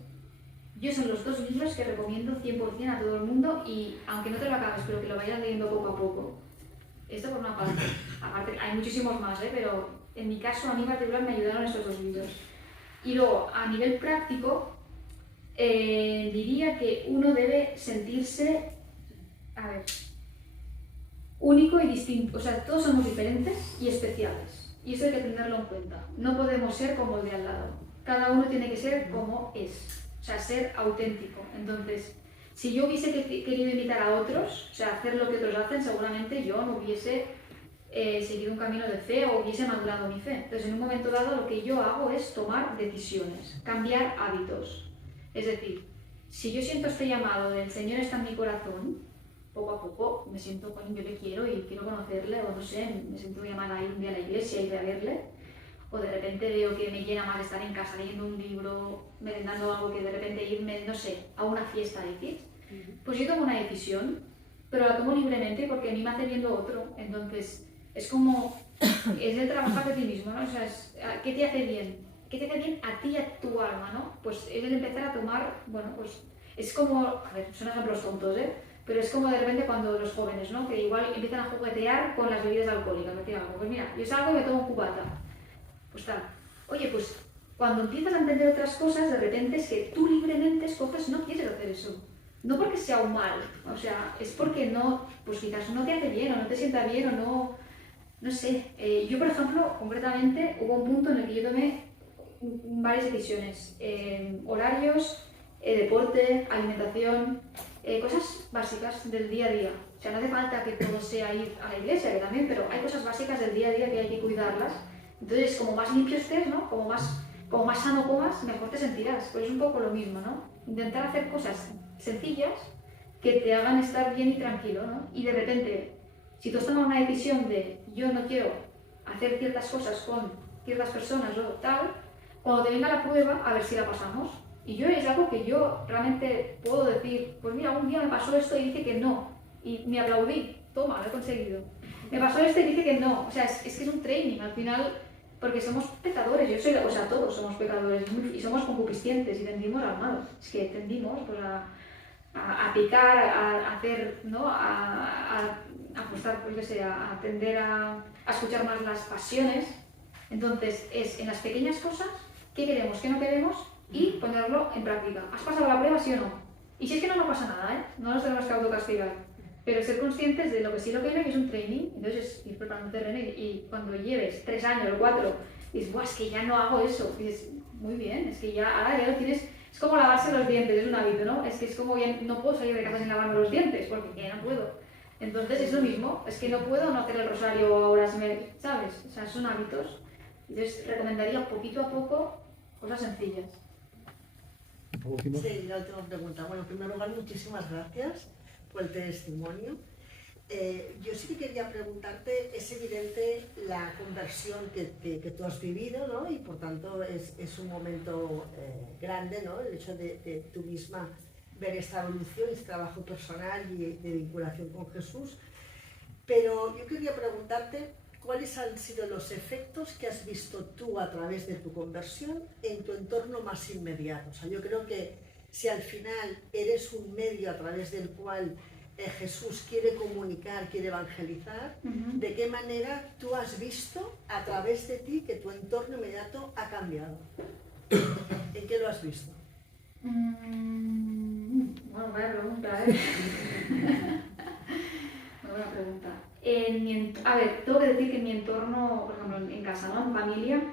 Yo son los 2 libros que recomiendo 100% a todo el mundo, y aunque no te lo acabes, pero que lo vayas leyendo poco a poco. Esto por una parte. Aparte, hay muchísimos más, pero en mi caso, a mí en particular, me ayudaron estos 2 libros. Y luego, a nivel práctico, diría que uno debe sentirse, único y distinto. O sea, todos somos diferentes y especiales. Y eso hay que tenerlo en cuenta. No podemos ser como el de al lado. Cada uno tiene que ser como es. O sea, ser auténtico. Entonces, si yo hubiese querido imitar a otros, o sea, hacer lo que otros hacen, seguramente yo no hubiese seguido un camino de fe o hubiese madurado mi fe. Entonces, en un momento dado, lo que yo hago es tomar decisiones, cambiar hábitos. Es decir, si yo siento este llamado del Señor está en mi corazón, poco a poco me siento con yo le quiero y quiero conocerle, o no sé, me siento llamada a ir un día a la iglesia y ir a verle, o de repente veo que me llena más estar en casa leyendo un libro, merendando algo, que de repente irme, no sé, a una fiesta X, pues yo tomo una decisión, pero la tomo libremente porque a mí me hace bien lo otro. Entonces, es como, es el trabajar de ti mismo, ¿no? O sea, ¿qué te hace bien? ¿Qué te hace bien a ti y a tu alma, ¿no? Pues es el empezar a tomar, bueno, pues es como, a ver, son ejemplos tontos, pero es como de repente cuando los jóvenes, ¿no? Que igual empiezan a juguetear con las bebidas alcohólicas, me algo. Pues mira, yo salgo y me tomo un cubata. Pues tal. Oye, pues cuando empiezas a entender otras cosas, de repente es que tú libremente escoges, no quieres hacer eso. No porque sea un mal, o sea, es porque no, pues quizás no te hace bien o no te sienta bien o no sé. Yo, por ejemplo, concretamente, hubo un punto en el que yo tomé varias decisiones. Horarios, deporte, alimentación, cosas básicas del día a día. O sea, no hace falta que todo sea ir a la iglesia, que también, pero hay cosas básicas del día a día que hay que cuidarlas. Entonces, como más limpio estés, ¿no? Como más sano comas, mejor te sentirás. Pues es un poco lo mismo, ¿no? Intentar hacer cosas sencillas que te hagan estar bien y tranquilo, ¿no? Y de repente, Si tú has tomado una decisión de yo no quiero hacer ciertas cosas con ciertas personas o tal, cuando te venga la prueba, a ver si la pasamos. Y yo es algo que yo realmente puedo decir, pues mira, un día me pasó esto y dije que no, y me aplaudí, toma, lo he conseguido. Me pasó esto y dije que no, o sea, es que es un training, al final, porque somos pecadores, yo soy, o sea, todos somos pecadores y somos concupiscientes y tendimos al mal, es que tendimos pues, a picar, a hacer, ¿no? A apostar, pues yo sé, a tender a escuchar más las pasiones. Entonces, es en las pequeñas cosas, qué queremos, qué no queremos, y ponerlo en práctica. ¿Has pasado la prueba, sí o no? Y si es que no, no pasa nada, ¿eh? No nos tenemos que autocastigar. Pero ser conscientes de lo que sí lo que viene, que es un training, entonces ir preparando terreno y cuando lleves 3 años o 4, dices, ¡buah, es que ya no hago eso! Y dices, muy bien, es que ya, ahora ya lo tienes, es como lavarse los dientes, es un hábito, ¿no? Es que es como, ya no puedo salir de casa sin lavarme los dientes, porque ya no puedo. Entonces es lo mismo, es que no puedo no hacer el rosario ahora, ¿sabes? O sea, son hábitos. Entonces recomendaría poquito a poco cosas sencillas. Sí, la última pregunta. Bueno, en primer lugar, muchísimas gracias por el testimonio. Yo sí que quería preguntarte, es evidente la conversión que tú has vivido, ¿no? Y por tanto es un momento grande, ¿no? El hecho de tú misma ver esta evolución, este trabajo personal y de vinculación con Jesús. Pero yo quería preguntarte, ¿cuáles han sido los efectos que has visto tú a través de tu conversión en tu entorno más inmediato? O sea, yo creo que si al final eres un medio a través del cual Jesús quiere comunicar, quiere evangelizar, ¿de qué manera tú has visto a través de ti que tu entorno inmediato ha cambiado? ¿En qué lo has visto? Bueno, vaya pregunta, ¿eh? Buena pregunta. A ver, tengo que decir que en mi entorno, por ejemplo, en casa, ¿no? En familia,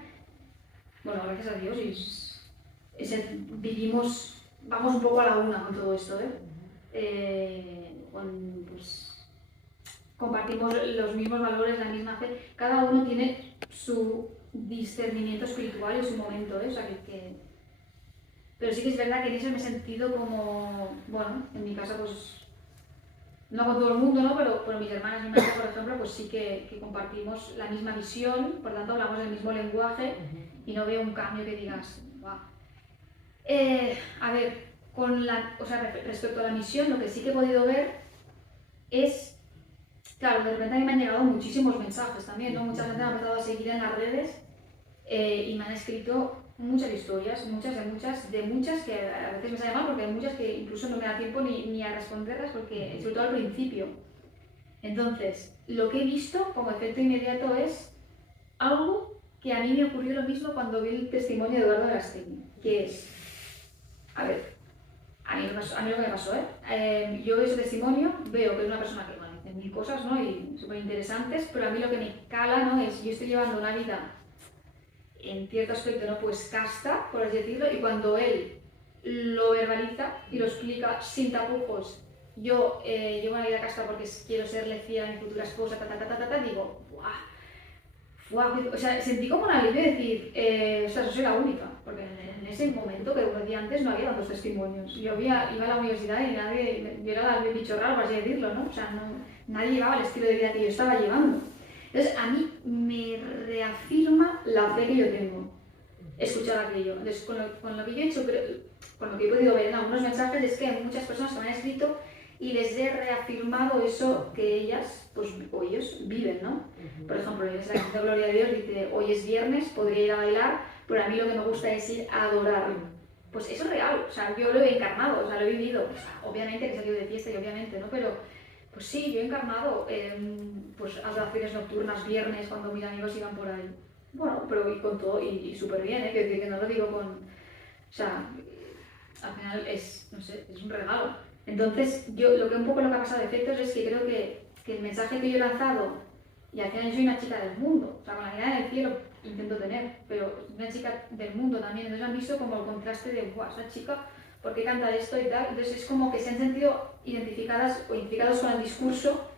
bueno, gracias a Dios, vivimos, vamos un poco a la una con todo esto, ¿eh? Pues, compartimos los mismos valores, la misma fe, cada uno tiene su discernimiento espiritual y su momento, ¿eh? O sea, pero sí que es verdad que en eso me he sentido como, bueno, en mi casa pues, no con todo el mundo, ¿no? Pero mis hermanas y mi madre, por ejemplo, pues sí que compartimos la misma visión, por tanto hablamos el mismo lenguaje y no veo un cambio que digas, ¡guau! A ver, respecto a la misión, lo que sí que he podido ver es, claro, de repente a mí me han llegado muchísimos mensajes también, ¿no? Mucha gente me ha empezado a seguir en las redes y me han escrito muchas historias, muchas que a veces me sale mal porque hay muchas que incluso no me da tiempo ni a responderlas porque, sobre todo al principio. Entonces, lo que he visto como efecto inmediato es algo que a mí me ocurrió lo mismo cuando vi el testimonio de Eduardo Gasteiz, que es, a ver, a mí lo que me pasó, yo veo ese testimonio, veo que es una persona que bueno, dice 1000 cosas, ¿no? Y súper interesantes, pero a mí lo que me cala, ¿no? Es, yo estoy llevando una vida en cierto aspecto, ¿no? Pues casta, por así decirlo, y cuando él lo verbaliza y lo explica sin tapujos, yo llevo una vida casta porque quiero serle fiel a mi futura esposa, digo, ¡buah! O sea, sentí como un alivio de decir, ostras, yo soy la única, porque en ese momento, que como decía antes, no había tantos testimonios. Yo iba a la universidad y yo era el bicho raro, por así decirlo, ¿no? O sea, nadie llevaba el estilo de vida que yo estaba llevando. Entonces, a mí me reafirma la fe que yo tengo, escuchar aquello. Entonces, con lo que yo he hecho, con lo que he podido ver en algunos mensajes, es que hay muchas personas que me han escrito y les he reafirmado eso que ellas, pues, o ellos viven, ¿no? Por ejemplo, en la canción Gloria a Dios dice, hoy es viernes, podría ir a bailar, pero a mí lo que me gusta es ir a adorar. Pues eso es real, o sea, yo lo he encarnado, o sea, lo he vivido. O sea, obviamente que he salido de fiesta y obviamente, ¿no? Pero pues sí, yo he encarnado pues adoraciones nocturnas, viernes, cuando mis amigos iban por ahí. Bueno, pero y con todo, y súper bien, ¿eh? Que no lo digo con... O sea, al final es, no sé, es un regalo. Entonces, yo lo que ha pasado de efectos es que creo que el mensaje que yo he lanzado, y al final yo soy una chica del mundo, o sea, con la mirada en el cielo intento tener, pero una chica del mundo también, entonces han visto como el contraste de, ¡guau! Esa chica, ¿por qué canta esto y tal? Entonces es como que se han sentido identificados con el discurso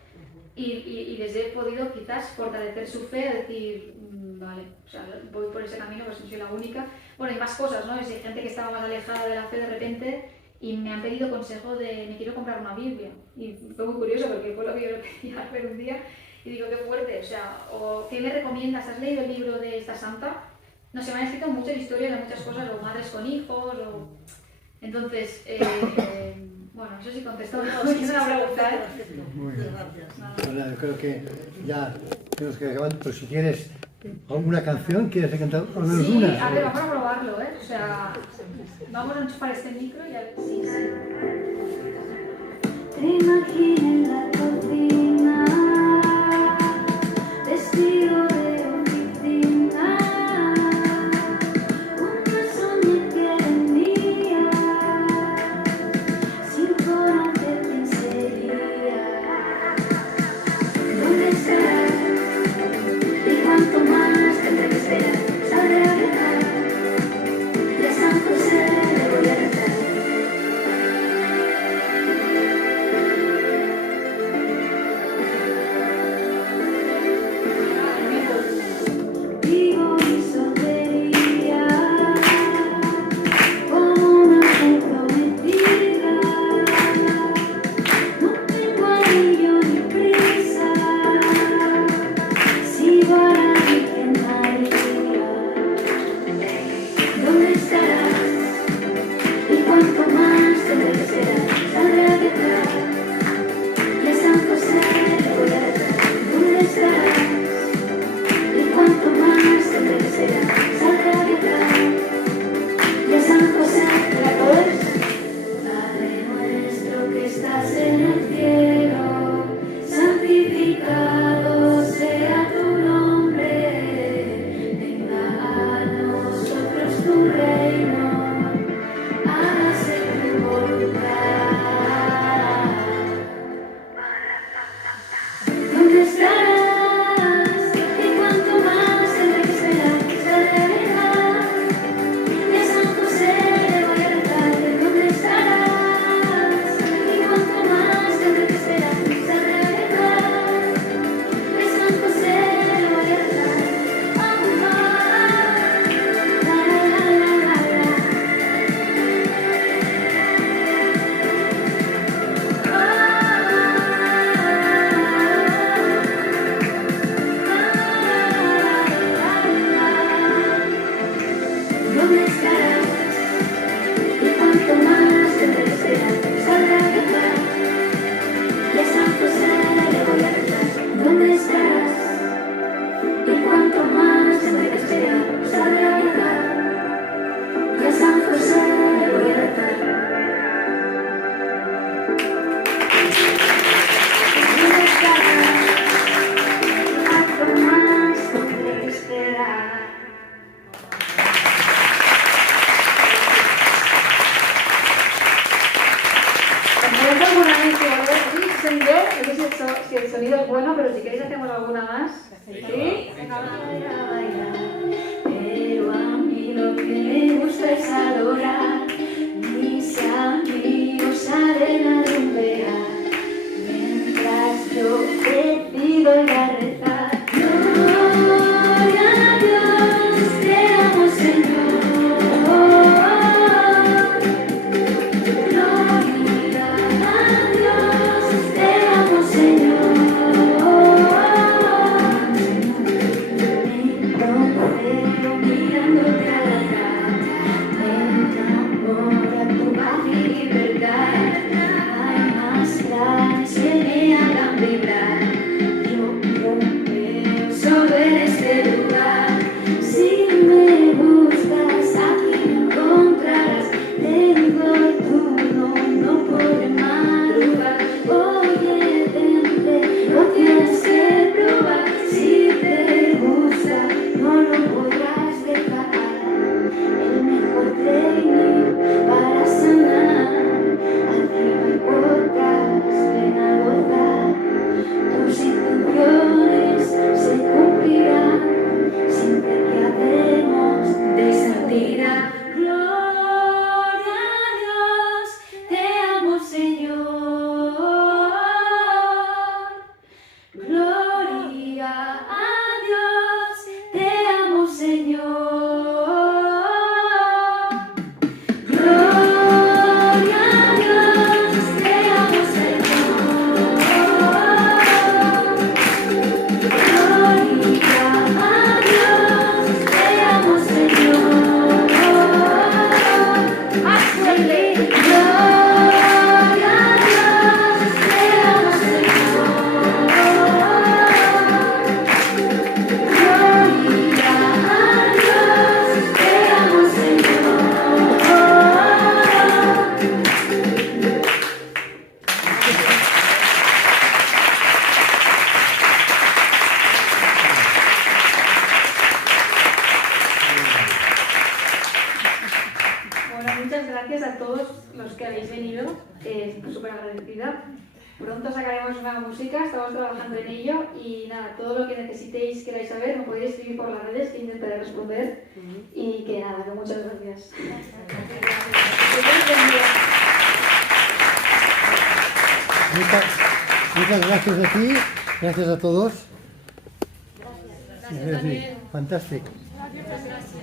y les he podido quizás fortalecer su fe, decir, vale, o sea, voy por ese camino, pues no soy la única. Bueno, hay más cosas, ¿no? Hay gente que estaba más alejada de la fe de repente y me han pedido consejo de me quiero comprar una Biblia. Y fue muy curioso porque fue lo que yo le pedí a ver un día y digo, qué fuerte, o sea, o ¿qué me recomiendas? ¿Has leído el libro de esta santa? No sé, me han escrito muchas historias de muchas cosas, o madres con hijos, o... Entonces, bueno, no sé si contestó o no, si no la pregunta, ¿eh? Muy bien. Bueno, yo creo que ya tenemos que acabar, pero si quieres alguna canción, ¿quieres cantar al menos Sí, una? a ver, vamos a probarlo, ¿eh? O sea, vamos a enchufar este micro y a ver si... Te imagino en la cocina, vestido de oficina, una soñé que vendía, sin conocer quién sería. ¿Dónde estarás? ¿Y cuánto más tendré que esperar? Saldré a viajar y a San José le voy a rezar. Vivo mi soltería como una comprometida. No tengo anillo ni prisa. Sigo a la Virgen María. ¿Dónde estarás? ¿Y cuánto más tendré que esperar? Saldré a viajar y a San José le voy a rezar. ¿Dónde estarás? ¿Y cuánto más tendré que esperar? Saldré a viajar y a San José la todos. Padre nuestro que estás en el cielo, santificado sea tu nombre. Venga a nosotros tu reino, hágase tu voluntad. ¿Dónde estarás? ¿Y cuánto más tendré que esperar? Saldré a viajar y a San José le voy a rezar. ¿Dónde estarás? ¿Y cuánto más tendré que esperar? Saldré a viajar y a San José le voy a rezar. La la la la la. ¿Dónde estarás? ¿Y cuánto más tendré que esperar? Saldré a viajar y a San José le voy a rezar. ¿Dónde estarás? ¿Y cuánto más tendré que esperar? Saldré a viajar y a San José le voy a rezar. ¿Dónde estarás? ¿Cuánto más tendré que esperar? ¿Hacemos alguna vez que a ver si se ve? No sé si el sonido es bueno, pero si queréis hacemos alguna más. ¿Sí? Venga, va. Pero a mí lo que me gusta es adorar. Mis amigos salen a rumbear mientras yo decido ir a rezar. Gloria a Dios, te amo, Señor. Gloria a Dios, te amo, Señor. Me encontré mirándote a la cara, me gracias a todos los que habéis venido, súper agradecida. Pronto sacaremos nueva música, estamos trabajando en ello y nada, todo lo que necesitéis, queráis saber, me podéis escribir por las redes que intentaré responder y que nada, que muchas gracias. Muchas gracias a ti, gracias a todos. Gracias también. Fantástico. Gracias.